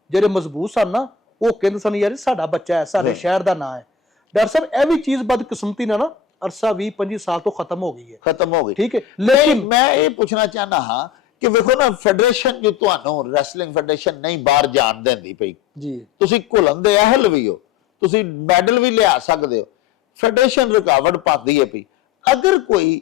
ਜਿਹੜੇ ਮਜ਼ਬੂਤ ਸਨ ਨਾ, ਉਹ ਕਹਿੰਦੇ ਸਨ ਯਾਰ ਸਾਡਾ ਬੱਚਾ ਹੈ, ਸਾਡੇ ਸ਼ਹਿਰ ਦਾ ਨਾਂ ਹੈ। ਡਾਕਟਰ ਸਾਹਿਬ ਇਹ ਵੀ ਚੀਜ਼ ਬਦਕਿਸਮਤੀ ਨਾਲ ਨਾ ਅਰਸਾ 20-25 ਸਾਲ ਤੋਂ ਖਤਮ ਹੋ ਗਈ ਹੈ, ਠੀਕ ਹੈ। ਲੇਕਿਨ ਮੈਂ ਇਹ ਪੁੱਛਣਾ ਚਾਹਨਾ ਹਾਂ ਕਿ ਵੇਖੋ ਨਾ, ਫੈਡਰੇਸ਼ਨ ਜੋ ਤੁਹਾਨੂੰ ਰੈਸਲਿੰਗ ਫੈਡਰੇਸ਼ਨ ਨਹੀਂ ਬਾਹਰ ਜਾਣ ਦਿੰਦੀ ਪਈ ਜੀ, ਤੁਸੀਂ ਘੁਲਣ ਦੇ ਅਹਲ ਵੀ ਹੋ, ਤੁਸੀਂ ਮੈਡਲ ਵੀ ਲਿਆ ਸਕਦੇ ਹੋ, ਫੈਡਰੇਸ਼ਨ ਰੁਕਾਵਟ ਪਾਉਂਦੀ ਹੈ ਪਈ। ਅਗਰ ਕੋਈ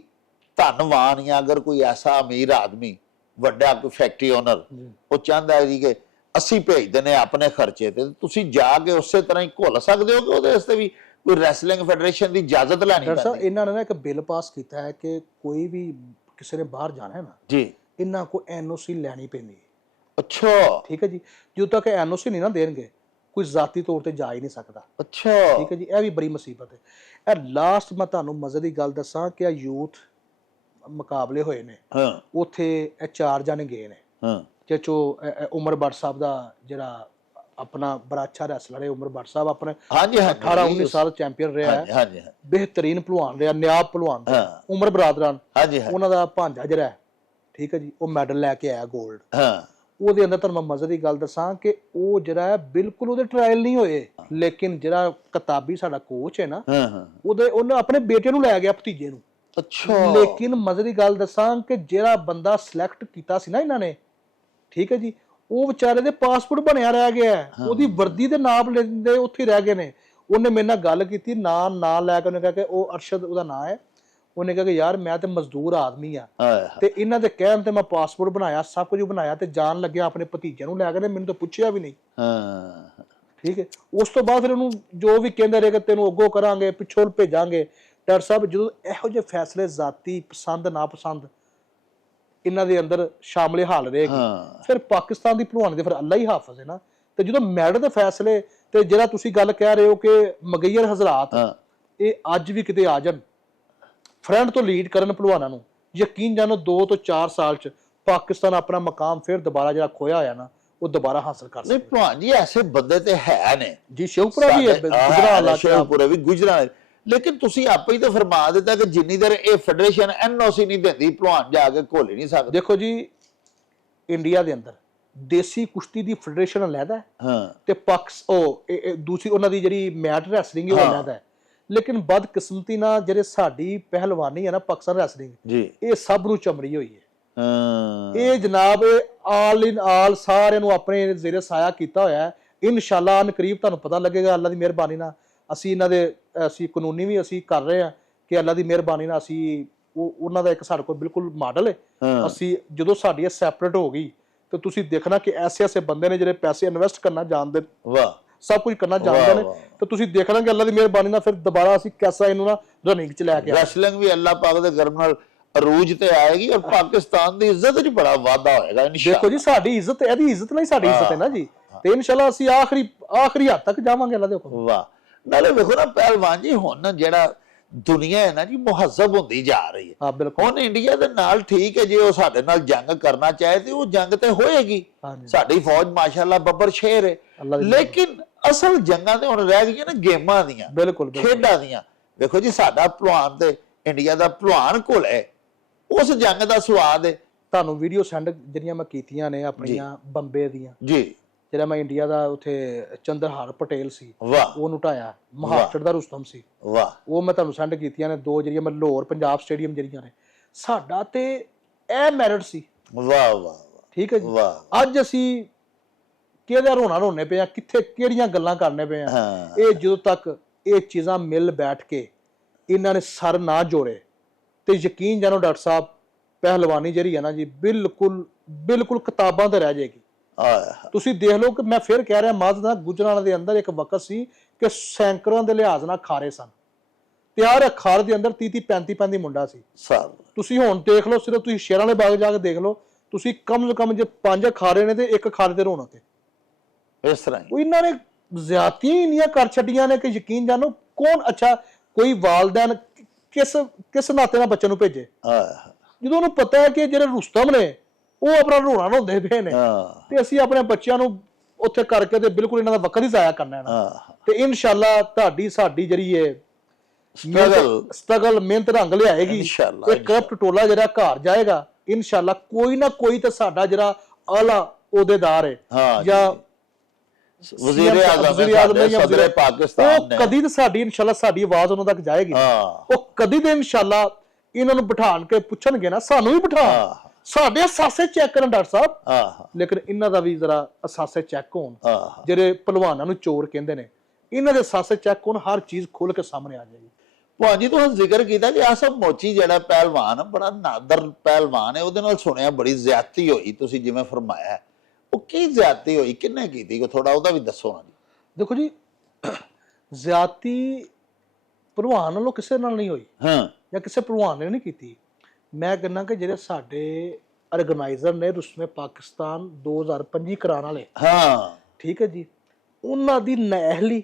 ਧਨਵਾਨ ਜਾਂ ਅਗਰ ਕੋਈ ਐਸਾ ਅਮੀਰ ਆਦਮੀ, ਵੱਡਾ ਕੋਈ ਫੈਕਟਰੀ ਓਨਰ, ਉਹ ਚਾਹੁੰਦਾ ਹੈ ਜੀ ਕਿ ਅਸੀਂ ਭੇਜਦੇ ਨੇ ਆਪਣੇ ਖਰਚੇ ਤੇ, ਤੁਸੀਂ ਜਾ ਕੇ ਉਸੇ ਤਰ੍ਹਾਂ ਹੀ ਘੁਲ ਸਕਦੇ ਹੋ ਕਿ ਉਹਦੇ ਵਾਸਤੇ ਵੀ ਕੋਈ ਰੈਸਲਿੰਗ ਫੈਡਰੇਸ਼ਨ ਦੀ ਇਜਾਜ਼ਤ ਲੈਣੀ ਪੈਂਦੀ? ਸਰ ਇਹਨਾਂ ਨੇ ਨਾ ਇੱਕ ਬਿੱਲ ਪਾਸ ਕੀਤਾ ਹੈ ਕਿ ਕੋਈ ਵੀ ਕਿਸੇ ਨੇ ਬਾਹਰ ਜਾਣਾ ਹੈ ਨਾ ਜੀ, ਇਹਨਾਂ ਕੋ ਐਨਓਸੀ ਲੈਣੀ ਪੈਂਦੀ ਹੈ। ਅੱਛਾ, ਠੀਕ ਹੈ ਜੀ, ਜਦੋਂ ਤੱਕ ਐਨਓਸੀ ਨਹੀਂ ਨਾ ਦੇਣਗੇ ਕੋਈ ਜ਼ਾਤੀ ਤੌਰ ਤੇ ਜਾ ਹੀ ਨਹੀਂ ਸਕਦਾ। ਅੱਛਾ, ਠੀਕ ਹੈ ਜੀ, ਇਹ ਵੀ ਬੜੀ ਮੁਸੀਬਤ ਹੈ। ਇਹ ਲਾਸਟ ਮੈਂ ਤੁਹਾਨੂੰ ਮਜ਼ੇ ਦੀ ਗੱਲ ਦੱਸਾਂ ਕਿ ਇਹ ਯੂਥ ਮੁਕਾਬਲੇ ਹੋਏ ਨੇ ਹਾਂ ਉੱਥੇ ਇਹ 4 ਜਣੇ ਗਏ ਨੇ ਹਾਂ ਤੇ ਚੋ ਉਮਰ ਬੱਟ ਸਾਹਿਬ ਦਾ ਜਿਹੜਾ ਆਪਣਾ ਬੜਾ ਅੱਛਾ ਰੈਸਲਰ ਹੈ ਉਮਰ ਬੱਟ ਸਾਹਿਬ ਆਪਣੇ ਹਾਂਜੀ 18 19 ਸਾਲ ਚੈਂਪੀਅਨ ਰਿਹਾ ਹੈ ਹਾਂਜੀ ਬਿਹਤਰੀਨ ਭਲਵਾਨ ਰਿਹਾ ਨਿਆਬ ਭਲਵਾਨ ਹਾਂ ਉਮਰ ਬਰਾਦਰਾਨ ਹਾਂਜੀ ਉਹਨਾਂ ਦਾ ਭਾਂਜਾ ਜਿਹੜਾ ਹੈ, ਠੀਕ ਹੈ ਜੀ, ਉਹ ਮੈਡਲ ਲੈ ਕੇ ਆਇਆ 골ਡ। ਹਾਂ ਉਹਦੇ ਅੰਦਰ ਤੁਹਾਨੂੰ ਮੈਂ ਮਜ਼ੇ ਦੀ ਗੱਲ ਦੱਸਾਂ ਕਿ ਉਹ ਜਿਹੜਾ ਹੈ ਬਿਲਕੁਲ ਉਹਦੇ ਟ੍ਰਾਇਲ ਨਹੀਂ ਹੋਏ, ਲੇਕਿਨ ਜਿਹੜਾ ਕਿਤਾਬੀ ਸਾਡਾ ਕੋਚ ਹੈ ਨਾ ਹਾਂ ਉਹਨੇ ਆਪਣੇ ਬੇਟੇ ਨੂੰ ਲੈ ਗਿਆ ਭਤੀਜੇ ਨੂੰ। ਅੱਛਾ ਲੇਕਿਨ ਮਜ਼ੇ ਦੀ ਗੱਲ ਦੱਸਾਂ ਕਿ ਜਿਹੜਾ ਬੰਦਾ ਸਿਲੈਕਟ ਕੀਤਾ ਸੀ ਨਾ ਇਹਨਾਂ ਨੇ, ਠੀਕ ਹੈ ਜੀ, ਉਹ ਵਿਚਾਰੇ ਦੇ ਪਾਸਪੋਰਟ ਬਣਿਆ ਰਹਿ ਗਿਆ, ਉਹਦੀ ਵਰਦੀ ਦੇ ਨਾਮ ਲੈਂਦੇ ਉੱਥੇ ਰਹਿ ਗਏ ਨੇ। ਉਹਨੇ ਮੇਰੇ ਨਾਲ ਗੱਲ ਕੀਤੀ, ਨਾਂ ਲੈ ਕੇ ਉਹਨੇ ਕਿਹਾ ਕਿ ਉਹ ਅਰਸ਼ਦ ਉਹਦਾ ਨਾਂ ਹੈ, ਉਹਨੇ ਕਿਹਾ ਕਿ ਯਾਰ ਮੈਂ ਤੇ ਮਜ਼ਦੂਰ ਆਦਮੀ ਆ ਤੇ ਇਹਨਾਂ ਦੇ ਕਹਿਣ ਤੇ ਮੈਂ ਪਾਸਪੋਰਟ ਬਣਾਇਆ, ਸਭ ਕੁਝ ਬਣਾਇਆ ਤੇ ਜਾਣ ਲੱਗਿਆ ਆਪਣੇ ਭਤੀਜੇ ਨੂੰ ਲੈ ਕੇ, ਮੈਨੂੰ ਤਾਂ ਪੁੱਛਿਆ ਵੀ ਨਹੀਂ। ਹਾਂ ਠੀਕ ਹੈ, ਉਸ ਤੋਂ ਬਾਅਦ ਫਿਰ ਉਹਨੂੰ ਜੋ ਵੀ ਕਹਿੰਦੇ ਰਹੇ ਕਿ ਤੈਨੂੰ ਅੱਗੋਂ ਕਰਾਂਗੇ, ਪਿੱਛੋਂ ਭੇਜਾਂਗੇ। ਡਾਕਟਰ ਸਾਹਿਬ ਜਦੋਂ ਇਹੋ ਜਿਹੇ ਫੈਸਲੇ ਜ਼ਾਤੀ ਪਸੰਦ ਨਾ ਪਸੰਦ ਇਹਨਾਂ ਦੇ ਅੰਦਰ ਸ਼ਾਮਲੇ ਹਾਲ ਰਹੇਗੀ, ਫਿਰ ਪਾਕਿਸਤਾਨ ਦੀ ਭਲਵਾਨੀ ਦੇ ਫਿਰ ਅੱਲਾ ਹੀ ਹਾਫਿਜ਼ ਹੈ ਨਾ। ਤੇ ਜਦੋਂ ਮੈਡਲ ਦੇ ਫੈਸਲੇ ਤੇ ਜਿਹੜਾ ਤੁਸੀਂ ਗੱਲ ਕਹਿ ਰਹੇ ਹੋ ਕਿ ਮਗਈਰ ਹਜ਼ਰਾਤ ਇਹ ਅੱਜ ਵੀ ਕਿਤੇ ਆ ਜਾਣ ਫਰੰਟ ਤੋਂ ਲੀਡ ਕਰਨ ਭਲਵਾਨਾਂ ਨੂੰ, ਯਕੀਨ ਜਾਣੋ 2 ਤੋਂ 4 ਸਾਲ ਚ ਪਾਕਿਸਤਾਨ ਆਪਣਾ ਮਕਾਮ ਫਿਰ ਦੁਬਾਰਾ ਜਿਹੜਾ ਖੋਇਆ ਹੋਇਆ ਨਾ ਉਹ ਦੁਬਾਰਾ ਹਾਸਲ ਕਰ ਨਹੀਂ ਸਕਦਾ। ਭਲਵਾਨ ਜੀ ਐਸੇ ਬੰਦੇ ਤੇ ਹੈ ਨੇ ਜੀ ਸ਼ਿਵਪੁਰਾ ਵੀ ਹੈ, ਗੁਜਰਾਤ ਸ਼ਿਵਪੁਰਾ ਵੀ ਗੁਜਰਾਤ, ਲੇਕਿਨ ਤੁਸੀਂ ਆਪੇ ਹੀ ਤਾਂ ਫਰਮਾ ਦਿੱਤਾ ਕਿ ਜਿੰਨੀ ਦੇਰ ਇਹ ਫੈਡਰੇਸ਼ਨ ਐਨਓਸੀ ਨਹੀਂ ਦਿੰਦੀ ਭਲਵਾਨ ਜਾ ਕੇ ਘੋਲ ਹੀ ਨਹੀਂ ਸਕਦਾ। ਦੇਖੋ ਜੀ ਇੰਡੀਆ ਦੇ ਅੰਦਰ ਦੇਸੀ ਕੁਸ਼ਤੀ ਦੀ ਫੈਡਰੇਸ਼ਨ ਅਲੱਗਾ ਹੈ ਹਾਂ ਤੇ ਦੂਸਰੀ ਉਹਨਾਂ ਦੀ ਜਿਹੜੀ ਮੈਟ ਰੈਸਲਿੰਗ ਹੈ ਉਹ ਅਲੱਗਾ ਹੈ, ਲੇਕਿਨ ਬਦਕਿਸਮਤੀ ਨਾਲ ਜਿਹੜੇ ਸਾਡੀ ਪਹਿਲਵਾਨੀ ਹੈ ਨਾ ਪਾਕਿਸਤਾਨ ਰੈਸਲਿੰਗ ਜੀ ਇਹ ਸਭ ਨੂੰ ਚਮੜੀ ਹੋਈ ਹੈ। ਹਾਂ ਇਹ ਜਨਾਬ ਆਲ ਇਨ ਆਲ ਸਾਰਿਆਂ ਨੂੰ ਆਪਣੇ ਜ਼ੇਰੇ ਸਾਇਆ ਕੀਤਾ ਹੋਇਆ ਹੈ। ਇਨਸ਼ਾਅੱਲਾ ਅਨਕਰੀਬ ਤੁਹਾਨੂੰ ਪਤਾ ਲੱਗੇਗਾ ਅੱਲਾ ਦੀ ਮਿਹਰਬਾਨੀ ਨਾਲ। ਅਸੀਂ ਇਹਨਾਂ ਦੇ ਅਸੀਂ ਕਾਨੂੰਨੀ ਵੀ ਅਸੀਂ ਕਰ ਰਹੇ ਹਾਂ ਕਿ ਅੱਲਾ ਦੀ ਮਿਹਰਬਾਨੀ ਨਾਲ ਅਸੀਂ ਉਹਨਾਂ ਦਾ ਇੱਕ ਸਾਡੇ ਕੋਲ ਬਿਲਕੁਲ ਮਾਡਲ ਹੈ। ਅਸੀਂ ਜਦੋਂ ਸਾਡੀ ਇਹ ਸੈਪਰੇਟ ਹੋ ਗਈ ਤੇ ਤੁਸੀਂ ਦੇਖਣਾ ਕਿ ਐਸੇ ਬੰਦੇ ਨੇ ਜਿਹੜੇ ਪੈਸੇ ਇਨਵੈਸਟ ਕਰਨਾ ਜਾਣਦੇ, ਵਾਹ ਸਭ ਕੁਝ ਕਰਨਾ ਜਾਣਦੇ ਨੇ, ਤੇ ਤੁਸੀਂ ਦੇਖਣਾ ਕਿ ਅੱਲਾ ਦੀ ਮਿਹਰਬਾਨੀ ਨਾਲ ਫਿਰ ਦੁਬਾਰਾ ਅਸੀਂ ਕੈਸਾ ਇਹਨੂੰ ਨਾ ਰਨਿੰਗ ਚ ਲੈ ਕੇ ਰੈਸਲਿੰਗ ਵੀ ਅੱਲਾਹ ਪਾਕ ਦੇ ਕਰਮ ਨਾਲ ਅਰੂਜ ਤੇ ਆਏਗੀ ਔਰ ਪਾਕਿਸਤਾਨ ਦੀ ਇੱਜ਼ਤ ਵਿੱਚ ਬੜਾ ਵਾਧਾ ਹੋਏਗਾ ਇਨਸ਼ਾਅੱਲਾ। ਦੇਖੋ ਜੀ ਸਾਡੀ ਇੱਜ਼ਤ ਇਹਦੀ ਇੱਜ਼ਤ ਨਾਲ ਹੀ ਸਾਡੀ ਇੱਜ਼ਤ ਹੈ ਨਾ ਜੀ, ਤੇ ਇਨਸ਼ਾਅੱਲਾ ਅਸੀਂ ਆਖਰੀ ਹੱਦ ਤੱਕ ਜਾਵਾਂਗੇ ਅੱਲਾ ਦੇ ਹੁਕਮ। ਵਾਹ ਨਾਲੇ ਵੇਖੋ ਨਾ ਪਹਿਲਵਾਨ ਜੀ ਹੁਣ ਜਿਹੜਾ ਦੁਨੀਆ ਹੈ ਨਾ ਜੀ ਮੁਹੱਜ਼ਬ ਹੁੰਦੀ ਜਾ ਰਹੀ ਹੈ। ਹਾਂ ਬਿਲਕੁਲ। ਹੁਣ ਇੰਡੀਆ ਦੇ ਨਾਲ ਠੀਕ ਹੈ ਜੇ ਉਹ ਸਾਡੇ ਨਾਲ ਜੰਗ ਕਰਨਾ ਚਾਹੇ ਤੇ ਉਹ ਜੰਗ ਤੇ ਹੋਏਗੀ, ਸਾਡੀ ਫੌਜ ਮਾਸ਼ਾਅੱਲਾ ਬੱਬਰ ਸ਼ੇਰ ਹੈ, ਲੇਕਿਨ ਅਸਲ ਜੰਗਾਂ ਤੇ ਹੁਣ ਰਹਿ ਗਈਆਂ ਨਾ ਗੇਮਾਂ ਦੀਆਂ, ਬਿਲਕੁਲ ਖੇਡਾਂ ਦੀਆਂ। ਵੇਖੋ ਜੀ ਸਾਡਾ ਭਲਵਾਨ ਤੇ ਇੰਡੀਆ ਦਾ ਭਲਵਾਨ ਕੋਲ ਹੈ ਉਸ ਜੰਗ ਦਾ ਸਵਾਦ ਹੈ। ਤੁਹਾਨੂੰ ਵੀਡੀਓ ਸੈਂਡ ਜਿਹੜੀਆਂ ਮੈਂ ਕੀਤੀਆਂ ਨੇ ਆਪਣੀਆਂ ਬੰਬੇ ਦੀਆਂ, ਜੀ ਜਿਹੜਾ ਮੈਂ ਇੰਡੀਆ ਦਾ ਉੱਥੇ ਚੰਦਰਹਾਰ ਪਟੇਲ ਸੀ ਵਾਹ ਉਹਨੂੰ ਢਾਇਆ, ਮਹਾਰਾਸ਼ਟਰ ਦਾ ਰੁਸਤਮ ਸੀ, ਵਾਹ ਉਹ ਮੈਂ ਤੁਹਾਨੂੰ ਸੈਂਡ ਕੀਤੀਆਂ ਨੇ 2 ਜਿਹੜੀਆਂ ਮੈਂ ਲਾਹੌਰ ਪੰਜਾਬ ਸਟੇਡੀਅਮ ਜਿਹੜੀਆਂ ਨੇ। ਸਾਡਾ ਤੇ ਇਹ ਮੈਰਿਟ ਸੀ। ਵਾਹ ਵਾਹ ਠੀਕ ਹੈ ਜੀ। ਵਾਹ ਅੱਜ ਅਸੀਂ ਕਿਹਦਾ ਰੋਣੇ ਪਏ ਆ, ਕਿੱਥੇ ਕਿਹੜੀਆਂ ਗੱਲਾਂ ਕਰਨੇ ਪਏ ਆ। ਇਹ ਜਦੋਂ ਤੱਕ ਇਹ ਚੀਜ਼ਾਂ ਮਿਲ ਬੈਠ ਕੇ ਇਹਨਾਂ ਨੇ ਸਰ ਨਾ ਜੋੜੇ ਤੇ ਯਕੀਨ ਜਾਣੋ ਡਾਕਟਰ ਸਾਹਿਬ ਪਹਿਲਵਾਨੀ ਜਿਹੜੀ ਹੈ ਨਾ ਜੀ ਬਿਲਕੁਲ ਕਿਤਾਬਾਂ ਤੇ ਰਹਿ ਜਾਏਗੀ। ਤੁਸੀਂ ਦੇਖ ਲਓ ਕਿ ਮੈਂ ਫਿਰ ਕਹਿ ਰਿਹਾ ਮਾਜ਼ਦਾ ਗੁਜਰਾਤ ਦੇ ਅੰਦਰ ਇੱਕ ਵਕਤ ਸੀ ਕਿ ਸੈਂਕੜਾਂ ਦੇ ਲਿਹਾਜ਼ ਨਾਲ ਖਾਰੇ ਸਨ, ਤਿਆਰ ਅਖਾੜ ਦੇ ਅੰਦਰ 30 35 ਮੁੰਡਾ ਸੀ। ਤੁਸੀਂ ਹੁਣ ਦੇਖ ਲਓ, ਸਿਰਫ ਤੁਸੀਂ ਸ਼ੇਰਾਂ ਵਾਲੇ ਬਾਗ ਜਾ ਕੇ ਦੇਖ ਲਓ, ਤੁਸੀਂ ਕਮ ਸੇ ਕਮ ਜੇ 5 ਅਖਾੜੇ ਨੇ ਤੇ 1 ਅਖਾੜੇ ਤੇ ਰੋਣਾ ਤੇ ਇਸ ਤਰ੍ਹਾਂ ਉਹ ਇਹਨਾਂ ਨੇ ਜ਼ਿਆਦਤੀਆਂ ਇੰਨੀਆਂ ਕਰ ਛੱਡੀਆਂ ਨੇ ਕਿ ਯਕੀਨ ਜਾਣੋ ਕੌਣ ਅੱਛਾ ਕੋਈ ਵਾਲਦੈਨ ਕਿਸ ਨਾਤੇ ਨਾਲ ਬੱਚੇ ਨੂੰ ਭੇਜੇ ਜਦੋਂ ਉਹਨੂੰ ਪਤਾ ਹੈ ਕਿ ਜਿਹੜੇ ਰੁਸਤਮ ਨੇ ਉਹ ਆਪਣਾ ਰੋਣਾ ਰੋਂਦੇ ਪਏ ਨੇ ਤੇ ਅਸੀਂ ਆਪਣੇ ਬੱਚਿਆਂ ਨੂੰ ਉੱਥੇ ਕਰਕੇ ਤੇ ਬਿਲਕੁਲ ਇਹਨਾਂ ਦਾ ਵਕਤ ਹੀ ਜ਼ਾਇਆ ਕਰਨਾ ਹੈ ਨਾ। ਤੇ ਇਨਸ਼ਾਅੱਲਾ ਤੁਹਾਡੀ ਸਾਡੀ ਜਿਹੜੀ ਹੈ ਸਟਰਗਲ ਮਿਹਨਤ ਰੰਗ ਲਿਆਏਗੀ। ਇਹ ਕਰਪਟ ਟੋਲਾ ਜਿਹੜਾ ਘਰ ਜਾਏਗਾ ਇਨਸ਼ਾਅੱਲਾ, ਕੋਈ ਨਾ ਕੋਈ ਤਾਂ ਸਾਡਾ ਜਿਹੜਾ ਆਲਾ ਅਹੁਦੇਦਾਰ ਹੈ ਜਾਂ ਵਜ਼ੀਰ ਆਜ਼ਮ ਜਾਂ ਸਦਰ ਪਾਕਿਸਤਾਨ ਨੇ, ਕਦੀ ਤਾਂ ਸਾਡੀ ਇਨਸ਼ਾਅੱਲਾ ਸਾਡੀ ਆਵਾਜ਼ ਉਹਨਾਂ ਤੱਕ ਜਾਏਗੀ। ਉਹ ਕਦੀ ਤੇ ਇਨਸ਼ਾਅੱਲਾ ਇਹਨਾਂ ਨੂੰ ਬਿਠਾਣ ਕੇ ਪੁੱਛਣਗੇ ਨਾ, ਸਾਨੂੰ ਵੀ ਬਿਠਾ ਸਾਡੇ ਅਸਾਸੇ ਚੈੱਕ ਕਰਨ ਡਾਕਟਰ ਸਾਹਿਬ, ਲੇਕਿਨ ਇਹਨਾਂ ਦਾ ਵੀ ਜ਼ਰਾ ਅਸਾਸੇ ਚੈੱਕ ਹੋਣ। ਜਿਹੜੇ ਪਹਿਲਵਾਨਾਂ ਨੂੰ ਚੋਰ ਕਹਿੰਦੇ ਨੇ ਇਹਨਾਂ ਦੇ ਅਸਾਸੇ ਚੈੱਕ ਹੋਣ, ਹਰ ਚੀਜ਼ ਖੁੱਲ ਕੇ ਸਾਹਮਣੇ ਆ ਜਾਏਗੀ। ਭਾਜੀ ਤੁਸੀਂ ਜ਼ਿਕਰ ਕੀਤਾ ਕਿ ਆਸਫ ਮੋਚੀ ਜਿਹੜਾ ਪਹਿਲਵਾਨ ਬੜਾ ਨਾਦਰ ਪਹਿਲਵਾਨ ਹੈ, ਉਹਦੇ ਨਾਲ ਸੁਣਿਆ ਬੜੀ ਜ਼ਿਆਦਤੀ ਹੋਈ, ਤੁਸੀਂ ਜਿਵੇਂ ਫਰਮਾਇਆ ਉਹ ਕੀ ਜ਼ਿਆਦਤੀ ਹੋਈ, ਕਿੰਨੇ ਕੀਤੀ, ਕੋ ਥੋੜਾ ਉਹਦਾ ਵੀ ਦੱਸੋ ਨਾ ਜੀ। ਦੇਖੋ ਜੀ ਜ਼ਿਆਦਤੀ ਪਹਿਲਵਾਨ ਨਾਲੋਂ ਕਿਸੇ ਨਾਲ ਨਹੀਂ ਹੋਈ ਜਾਂ ਕਿਸੇ ਪਹਿਲਵਾਨ ਨੇ ਨਹੀਂ ਕੀਤੀ। ਮੈਂ ਕਹਿੰਦਾ ਕਿ ਜਿਹੜੇ ਸਾਡੇ ਆਰਗੇਨਾਈਜ਼ਰ ਨੇ ਰੁਸਮੇ ਪਾਕਿਸਤਾਨ 2025 ਕਰਾਉਣ ਵਾਲੇ, ਠੀਕ ਹੈ ਜੀ, ਉਹਨਾਂ ਦੀ ਨਾਅਹਲੀ,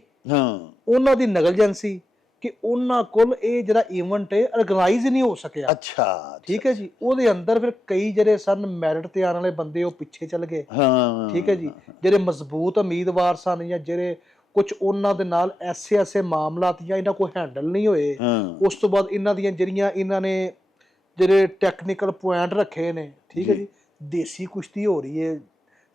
ਉਹਨਾਂ ਦੀ ਨਗਲਜੈਂਸੀ ਕਿ ਉਹਨਾਂ ਕੋਲ ਇਹ ਜਿਹੜਾ ਇਵੈਂਟ ਹੈ ਆਰਗੇਨਾਈਜ਼ ਨਹੀਂ ਹੋ ਸਕਿਆ। ਅੱਛਾ ਠੀਕ ਹੈ ਜੀ। ਉਹਦੇ ਅੰਦਰ ਫਿਰ ਕਈ ਜਿਹੜੇ ਸਨ ਮੈਰਿਟ ਤੇ ਆਉਣ ਵਾਲੇ ਬੰਦੇ ਉਹ ਪਿੱਛੇ ਚਲ ਗਏ। ਹਾਂ ਠੀਕ ਹੈ ਜੀ। ਜਿਹੜੇ ਮਜ਼ਬੂਤ ਉਮੀਦਵਾਰ ਸਨ ਜਾਂ ਜਿਹੜੇ ਕੁਝ ਉਹਨਾਂ ਦੇ ਨਾਲ ਐਸੇ ਮਾਮਲਾਤ ਜਾਂ ਇਹਨਾਂ ਕੋਲ ਹੈਂਡਲ ਨਹੀਂ ਹੋਏ, ਉਸ ਤੋਂ ਬਾਅਦ ਇਹਨਾਂ ਦੀਆਂ ਜਿਹੜੀਆਂ ਇਹਨਾਂ ਨੇ ਜਿਹੜੇ ਟੈਕਨੀਕਲ ਪੁਆਇੰਟ ਰੱਖੇ ਨੇ। ਠੀਕ ਹੈ ਜੀ। ਦੇਸੀ ਕੁਸ਼ਤੀ ਹੋ ਰਹੀ ਹੈ,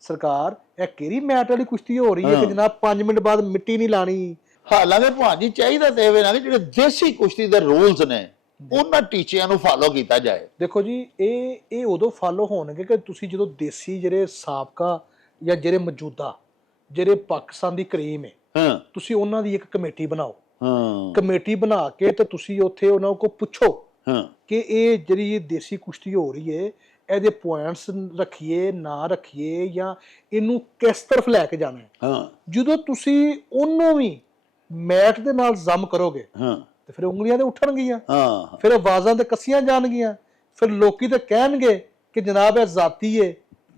ਸਰਕਾਰ ਇਹ ਕਿਹੜੀ ਮੈਟ ਵਾਲੀ ਕੁਸ਼ਤੀ ਹੋ ਰਹੀ ਹੈ ਕਿ ਜਨਾਬ 5 ਮਿੰਟ ਬਾਅਦ ਮਿੱਟੀ ਨਹੀਂ ਲਾਣੀ। ਹਾਲਾਂਕਿ ਭਾਜੀ ਚਾਹੀਦਾ ਤੇ ਇਹ ਨਾ ਕਿ ਜਿਹੜੇ ਦੇਸੀ ਕੁਸ਼ਤੀ ਦੇ ਰੂਲਸ ਨੇ ਉਹਨਾਂ ਟੀਚਿਆਂ ਨੂੰ ਫਾਲੋ ਕੀਤਾ ਜਾਏ। ਦੇਖੋ ਜੀ, ਇਹ ਉਦੋਂ ਫਾਲੋ ਹੋਣਗੇ ਕਿ ਤੁਸੀਂ ਜਦੋਂ ਦੇਸੀ ਜਿਹੜੇ ਸਾਬਕਾ ਜਾਂ ਜਿਹੜੇ ਮੌਜੂਦਾ ਜਿਹੜੇ ਪਾਕਿਸਤਾਨ ਦੀ ਕਰੀਮ ਹੈ, ਤੁਸੀਂ ਉਹਨਾਂ ਦੀ ਇੱਕ ਕਮੇਟੀ ਬਣਾਓ। ਕਮੇਟੀ ਬਣਾ ਕੇ ਤੇ ਤੁਸੀਂ ਉੱਥੇ ਉਹਨਾਂ ਕੋਲ ਪੁੱਛੋ ਕਿ ਇਹ ਜਿਹੜੀ ਦੇਸੀ ਕੁਸ਼ਤੀ ਹੋ ਰਹੀ ਹੈ ਇਹਦੇ ਪੁਆਇੰਟਸ ਰੱਖੀਏ ਨਾ ਰੱਖੀਏ ਜਾਂ ਇਹਨੂੰ ਕਿਸ ਤਰਫ ਲੈ ਕੇ ਜਾਣਾ ਹੈ। ਜਦੋਂ ਤੁਸੀਂ ਉਹਨੂੰ ਵੀ ਮੈਟ ਦੇ ਨਾਲ ਜ਼ਮ ਕਰੋਗੇ ਤੇ ਫਿਰ ਉਂਗਲੀਆਂ ਤੇ ਉੱਠਣਗੀਆਂ, ਫਿਰ ਆਵਾਜ਼ਾਂ ਤੇ ਕੱਸੀਆਂ ਜਾਣਗੀਆਂ, ਫਿਰ ਲੋਕੀ ਤੇ ਕਹਿਣਗੇ ਕਿ ਜਨਾਬ ਇਹ ਜ਼ਾਤੀ ਹੈ,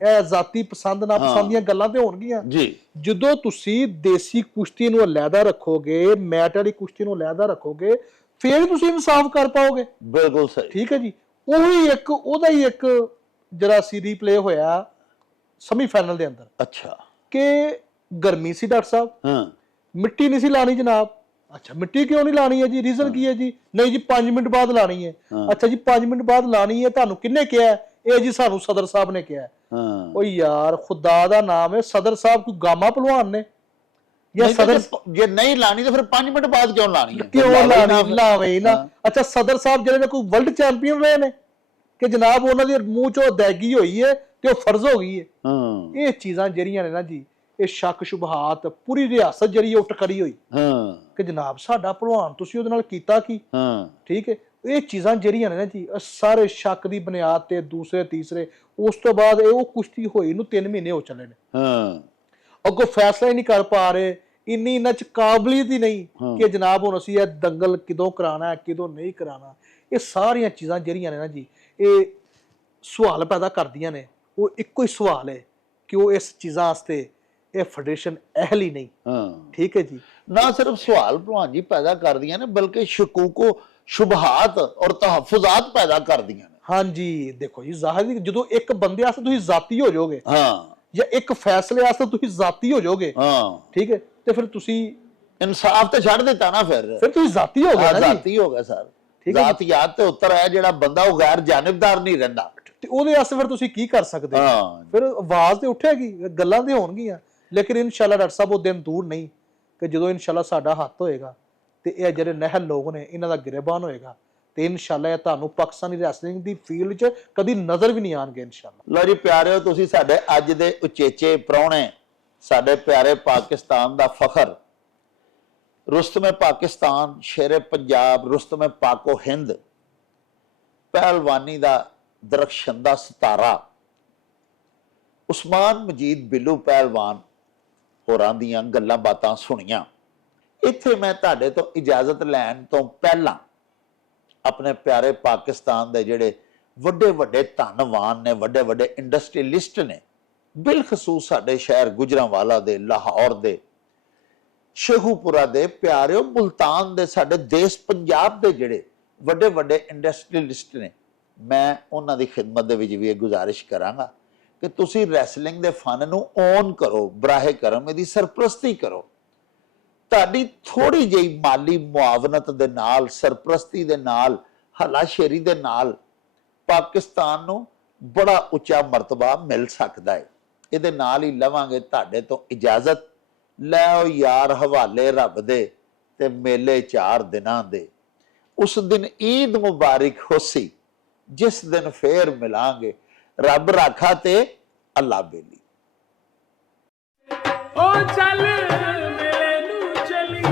ਇਹ ਜ਼ਾਤੀ ਪਸੰਦ ਨਾ ਪਸੰਦ ਦੀਆਂ ਗੱਲਾਂ ਤੇ ਹੋਣਗੀਆਂ ਜੀ। ਜਦੋਂ ਤੁਸੀਂ ਦੇਸੀ ਕੁਸ਼ਤੀ ਨੂੰ ਅਲੱਗਾ ਰੱਖੋਗੇ, ਮੈਟ ਵਾਲੀ ਕੁਸ਼ਤੀ ਨੂੰ ਅਲੱਗਾ ਰੱਖੋਗੇ, ਫਿਰ ਤੁਸੀਂ ਇਨਸਾਫ ਕਰ ਪਾਓਗੇ। ਬਿਲਕੁਲ ਸਹੀ। ਠੀਕ ਹੈ ਜੀ। ਉਹਦਾ ਹੀ ਇੱਕ ਜਿਹੜਾ ਸੀ ਰੀਪਲੇ ਹੋਇਆ ਸੈਮੀਫਾਈਨਲ ਦੇ ਅੰਦਰ। ਅੱਛਾ। ਕਿ ਗਰਮੀ ਸੀ ਡਾਕਟਰ ਸਾਹਿਬ, ਮਿੱਟੀ ਨਹੀਂ ਸੀ ਲਾਣੀ ਜਨਾਬ। ਅੱਛਾ, ਮਿੱਟੀ ਕਿਉਂ ਨਹੀਂ ਲਾਣੀ ਹੈ ਜੀ? ਰੀਜ਼ਨ ਕੀ ਹੈ ਜੀ? ਨਹੀਂ ਜੀ 5 ਮਿੰਟ ਬਾਅਦ ਲਾਣੀ ਹੈ। ਅੱਛਾ ਜੀ, 5 ਮਿੰਟ ਬਾਅਦ ਲਾਣੀ ਹੈ, ਤੁਹਾਨੂੰ ਕਿਹਨੇ ਕਿਹਾ? ਇਹ ਜੀ ਸਾਨੂੰ ਸਦਰ ਸਾਹਿਬ ਨੇ ਕਿਹਾ। ਓ ਯਾਰ ਖੁਦਾ ਦਾ ਨਾਮ ਹੈ, ਸਦਰ ਸਾਹਿਬ ਕੋਈ ਗਾਮਾ ਪਹਿਲਵਾਨ ਨੇ? ਜਾਂ ਸਦਰ ਜੇ ਨਹੀਂ ਲਾਣੀ ਤਾਂ ਫਿਰ 5 ਮਿੰਟ ਬਾਅਦ ਕਿਉਂ ਲਾਣੀ ਹੈ? ਕਿਉਂ ਲਾਣੀ? ਲਾਵੇ ਨਾ। ਅੱਛਾ, ਸਦਰ ਸਾਹਿਬ ਜਿਹੜੇ ਨੇ ਕੋਈ ਵਰਲਡ ਚੈਂਪੀਅਨ ਰਹੇ ਨੇ ਕਿ ਜਨਾਬ ਉਹਨਾਂ ਦੇ ਮੂੰਹ ਚੋਂ ਅਦਾਇਗੀ ਹੋਈ ਹੈ ਤੇ ਉਹ ਫਰਜ਼ ਹੋ ਗਈ ਹੈ। ਇਹ ਚੀਜ਼ਾਂ ਜਿਹੜੀਆਂ ਨੇ ਨਾ ਜੀ, ਇਹ ਸ਼ੱਕ ਸ਼ੁਬਹਾਤ ਪੂਰੀ ਰਿਆਸਤ ਜਿਹੜੀ ਉੱਠ ਖੜੀ ਹੋਈ ਕਿ ਜਨਾਬ ਸਾਡਾ ਭਲਵਾਨ ਤੁਸੀਂ ਉਹਦੇ ਨਾਲ ਕੀਤਾ ਕੀ? ਠੀਕ ਹੈ। ਇਹ ਚੀਜ਼ਾਂ ਜਿਹੜੀਆਂ ਨੇ ਨਾ ਜੀ, ਸਾਰੇ ਸ਼ੱਕ ਦੀ ਬੁਨਿਆਦ ਤੇ ਦੂਸਰੇ ਤੀਸਰੇ, ਉਸ ਤੋਂ ਬਾਅਦ ਉਹ ਕੁਸ਼ਤੀ ਹੋਈ ਨੂੰ 3 ਮਹੀਨੇ ਹੋ ਚੱਲੇ ਨੇ। ਅੱਗੋਂ ਫੈਸਲਾ ਹੀ ਨਹੀਂ ਕਰ ਪਾ ਰਹੇ। ਇਹਨਾਂ ਚ ਕਾਬਲੀਅਤ ਹੀ ਨਹੀਂ ਕਿ ਜਨਾਬ ਹੁਣ ਅਸੀਂ ਇਹ ਦੰਗਲ ਕਿਦੋਂ ਕਰਾਣਾ ਹੈ, ਕਿਦੋਂ ਨਹੀਂ ਕਰਾਣਾ। ਇਹ ਸਾਰੀਆਂ ਚੀਜ਼ਾਂ ਜਿਹੜੀਆਂ ਨੇ ਨਾ ਜੀ, ਇਹ ਸਵਾਲ ਪੈਦਾ ਕਰਦੀਆਂ ਨੇ। ਉਹ ਇੱਕੋ ਹੀ ਸਵਾਲ ਹੈ ਕਿ ਉਹ ਇਸ ਚੀਜ਼ਾਂ ਵਾਸਤੇ ਇਹ ਫੈਡਰੇਸ਼ਨ ਅਹਿਲ ਹੀ ਨਹੀਂ। ਠੀਕ ਹੈ ਜੀ। ਨਾ ਸਿਰਫ ਸਵਾਲ ਭਲਵਾਨ ਜੀ ਪੈਦਾ ਕਰਦੀਆਂ ਨੇ, ਬਲਕਿ ਸ਼ਕੂਕੋ ਸ਼ੁਬਹਾਤ ਔਰ ਤਹਫੁਜ਼ਾਤ ਪੈਦਾ ਕਰਦੀਆਂ ਨੇ। ਹਾਂਜੀ, ਦੇਖੋ ਜੀ, ਜ਼ਾਹਿਰ ਜਦੋਂ ਇੱਕ ਬੰਦੇ ਵਾਸਤੇ ਤੁਸੀਂ ਜ਼ਾਤੀ ਹੋ ਜਾਓਗੇ ਜਾਂ ਇੱਕ ਫੈਸਲੇ ਵਾਸਤੇ ਤੁਸੀਂ ਜ਼ਾਤੀ ਹੋ ਜਾਓਗੇ, ਠੀਕ ਹੈ, ਤੇ ਫਿਰ ਤੁਸੀਂ ਇਨਸਾਫ ਤੇ ਛੱਡ ਦਿੱਤਾ ਨਾ। ਫਿਰ ਤੁਸੀਂ ਜ਼ਾਤੀ ਹੋ ਗਏ ਨਾ ਜੀ। ਜ਼ਾਤੀ ਹੋ ਗਏ ਸਰ। ਜ਼ਾਤੀਆਤ ਤੇ ਉੱਤਰ ਹੈ ਜਿਹੜਾ ਬੰਦਾ ਉਹ ਗੈਰ ਜਾਨਿਬਦਾਰ ਨਹੀਂ ਰਹਿੰਦਾ। ਤੇ ਉਹਦੇ ਵਾਸਤੇ ਫਿਰ ਤੁਸੀਂ ਕੀ ਕਰ ਸਕਦੇ ਹੋ? ਫਿਰ ਆਵਾਜ਼ ਤੇ ਉੱਠੇਗੀ, ਗੱਲਾਂ ਤੇ ਹੋਣਗੀਆਂ, ਲੇਕਿਨ ਇਨਸ਼ਾਅੱਲਾ ਡਾਕਟਰ ਸਾਹਿਬ ਉਹ ਦਿਨ ਦੂਰ ਨਹੀਂ ਕਿ ਜਦੋਂ ਇਨਸ਼ਾਅੱਲਾ ਸਾਡਾ ਹੱਥ ਹੋਏਗਾ ਤੇ ਇਹ ਜਿਹੜੇ ਨਹਿਲ ਲੋਕ ਨੇ ਇਹਨਾਂ ਦਾ ਗਿਰਬਾਨ ਹੋਏਗਾ ਤੇ ਇਨਸ਼ਾਅੱਲਾ ਇਹ ਤੁਹਾਨੂੰ ਪਾਕਿਸਤਾਨੀ ਰੈਸਲਿੰਗ ਦੀ ਫੀਲਡ 'ਚ ਕਦੀ ਨਜ਼ਰ ਵੀ ਨਹੀਂ ਆਣਗੇ ਇਨਸ਼ਾਅੱਲਾ। ਲਓ ਜੀ ਪਿਆਰਿਓ, ਤੁਸੀਂ ਸਾਡੇ ਅੱਜ ਦੇ ਉਚੇਚੇ ਪ੍ਰਾਹੁਣੇ, ਸਾਡੇ ਪਿਆਰੇ ਪਾਕਿਸਤਾਨ ਦਾ ਫਖਰ, रुस्तम पाकिस्तान, शेरे पंजाब, रुस्तम पाको हिंद, पहलवानी दा दरख्शंदा सितारा उस्मान मजीद बिल्लू पहलवान होरां दीयां गल्लां बातां सुनियां। इत्थे मैं तुहाडे तो इजाजत लैण तो पहला अपने प्यारे पाकिस्तान दे जिहड़े वड्डे वड्डे धनवान ने, वड्डे वड्डे इंडस्ट्रीलिस्ट ने, बिलखसूस साडे शहर गुजरांवाला दे, लाहौर दे, शेखूपुरा दे प्यारे, मुल्तान दे, साडे देश पंजाब दे जिहड़े वड्डे वड्डे इंडस्ट्रीलिस्ट ने, मैं उन्हां दी खिदमत दे विच वी इह गुजारिश करांगा कि तुसीं रैसलिंग दे फन नूं ओन करो, बराहे करम इहदी सरप्रस्ती करो। तुहाडी थोड़ी ਜਿਹੀ माली मुआवनत दे नाल, सरप्रस्ती दे नाल, हलाशेरी दे नाल पाकिस्तान नूं बड़ा उच्चा मरतबा मिल सकदा है। इहदे नाल ही लवांगे तुहाडे तो इजाजत। लैओ यार हवाले रब दे ते मेले 4 दिनां दे, उस दिन ईद मुबारक होसी जिस दिन फेर मिलांगे, रब राखा ते अल्लाह बेली। ओ चल मेले नू चली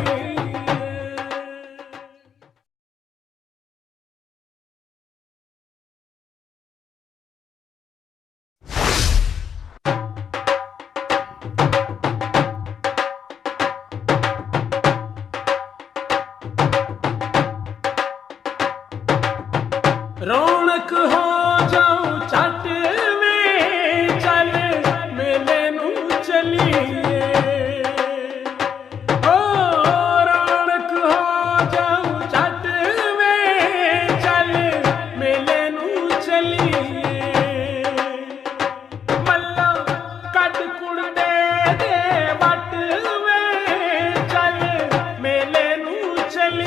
रौनक हो जाऊं चट में, चल मेले नू चलिए। ओ रौनक हो जाऊं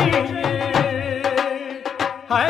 ਚੱਲੀਏ ਹਾਏ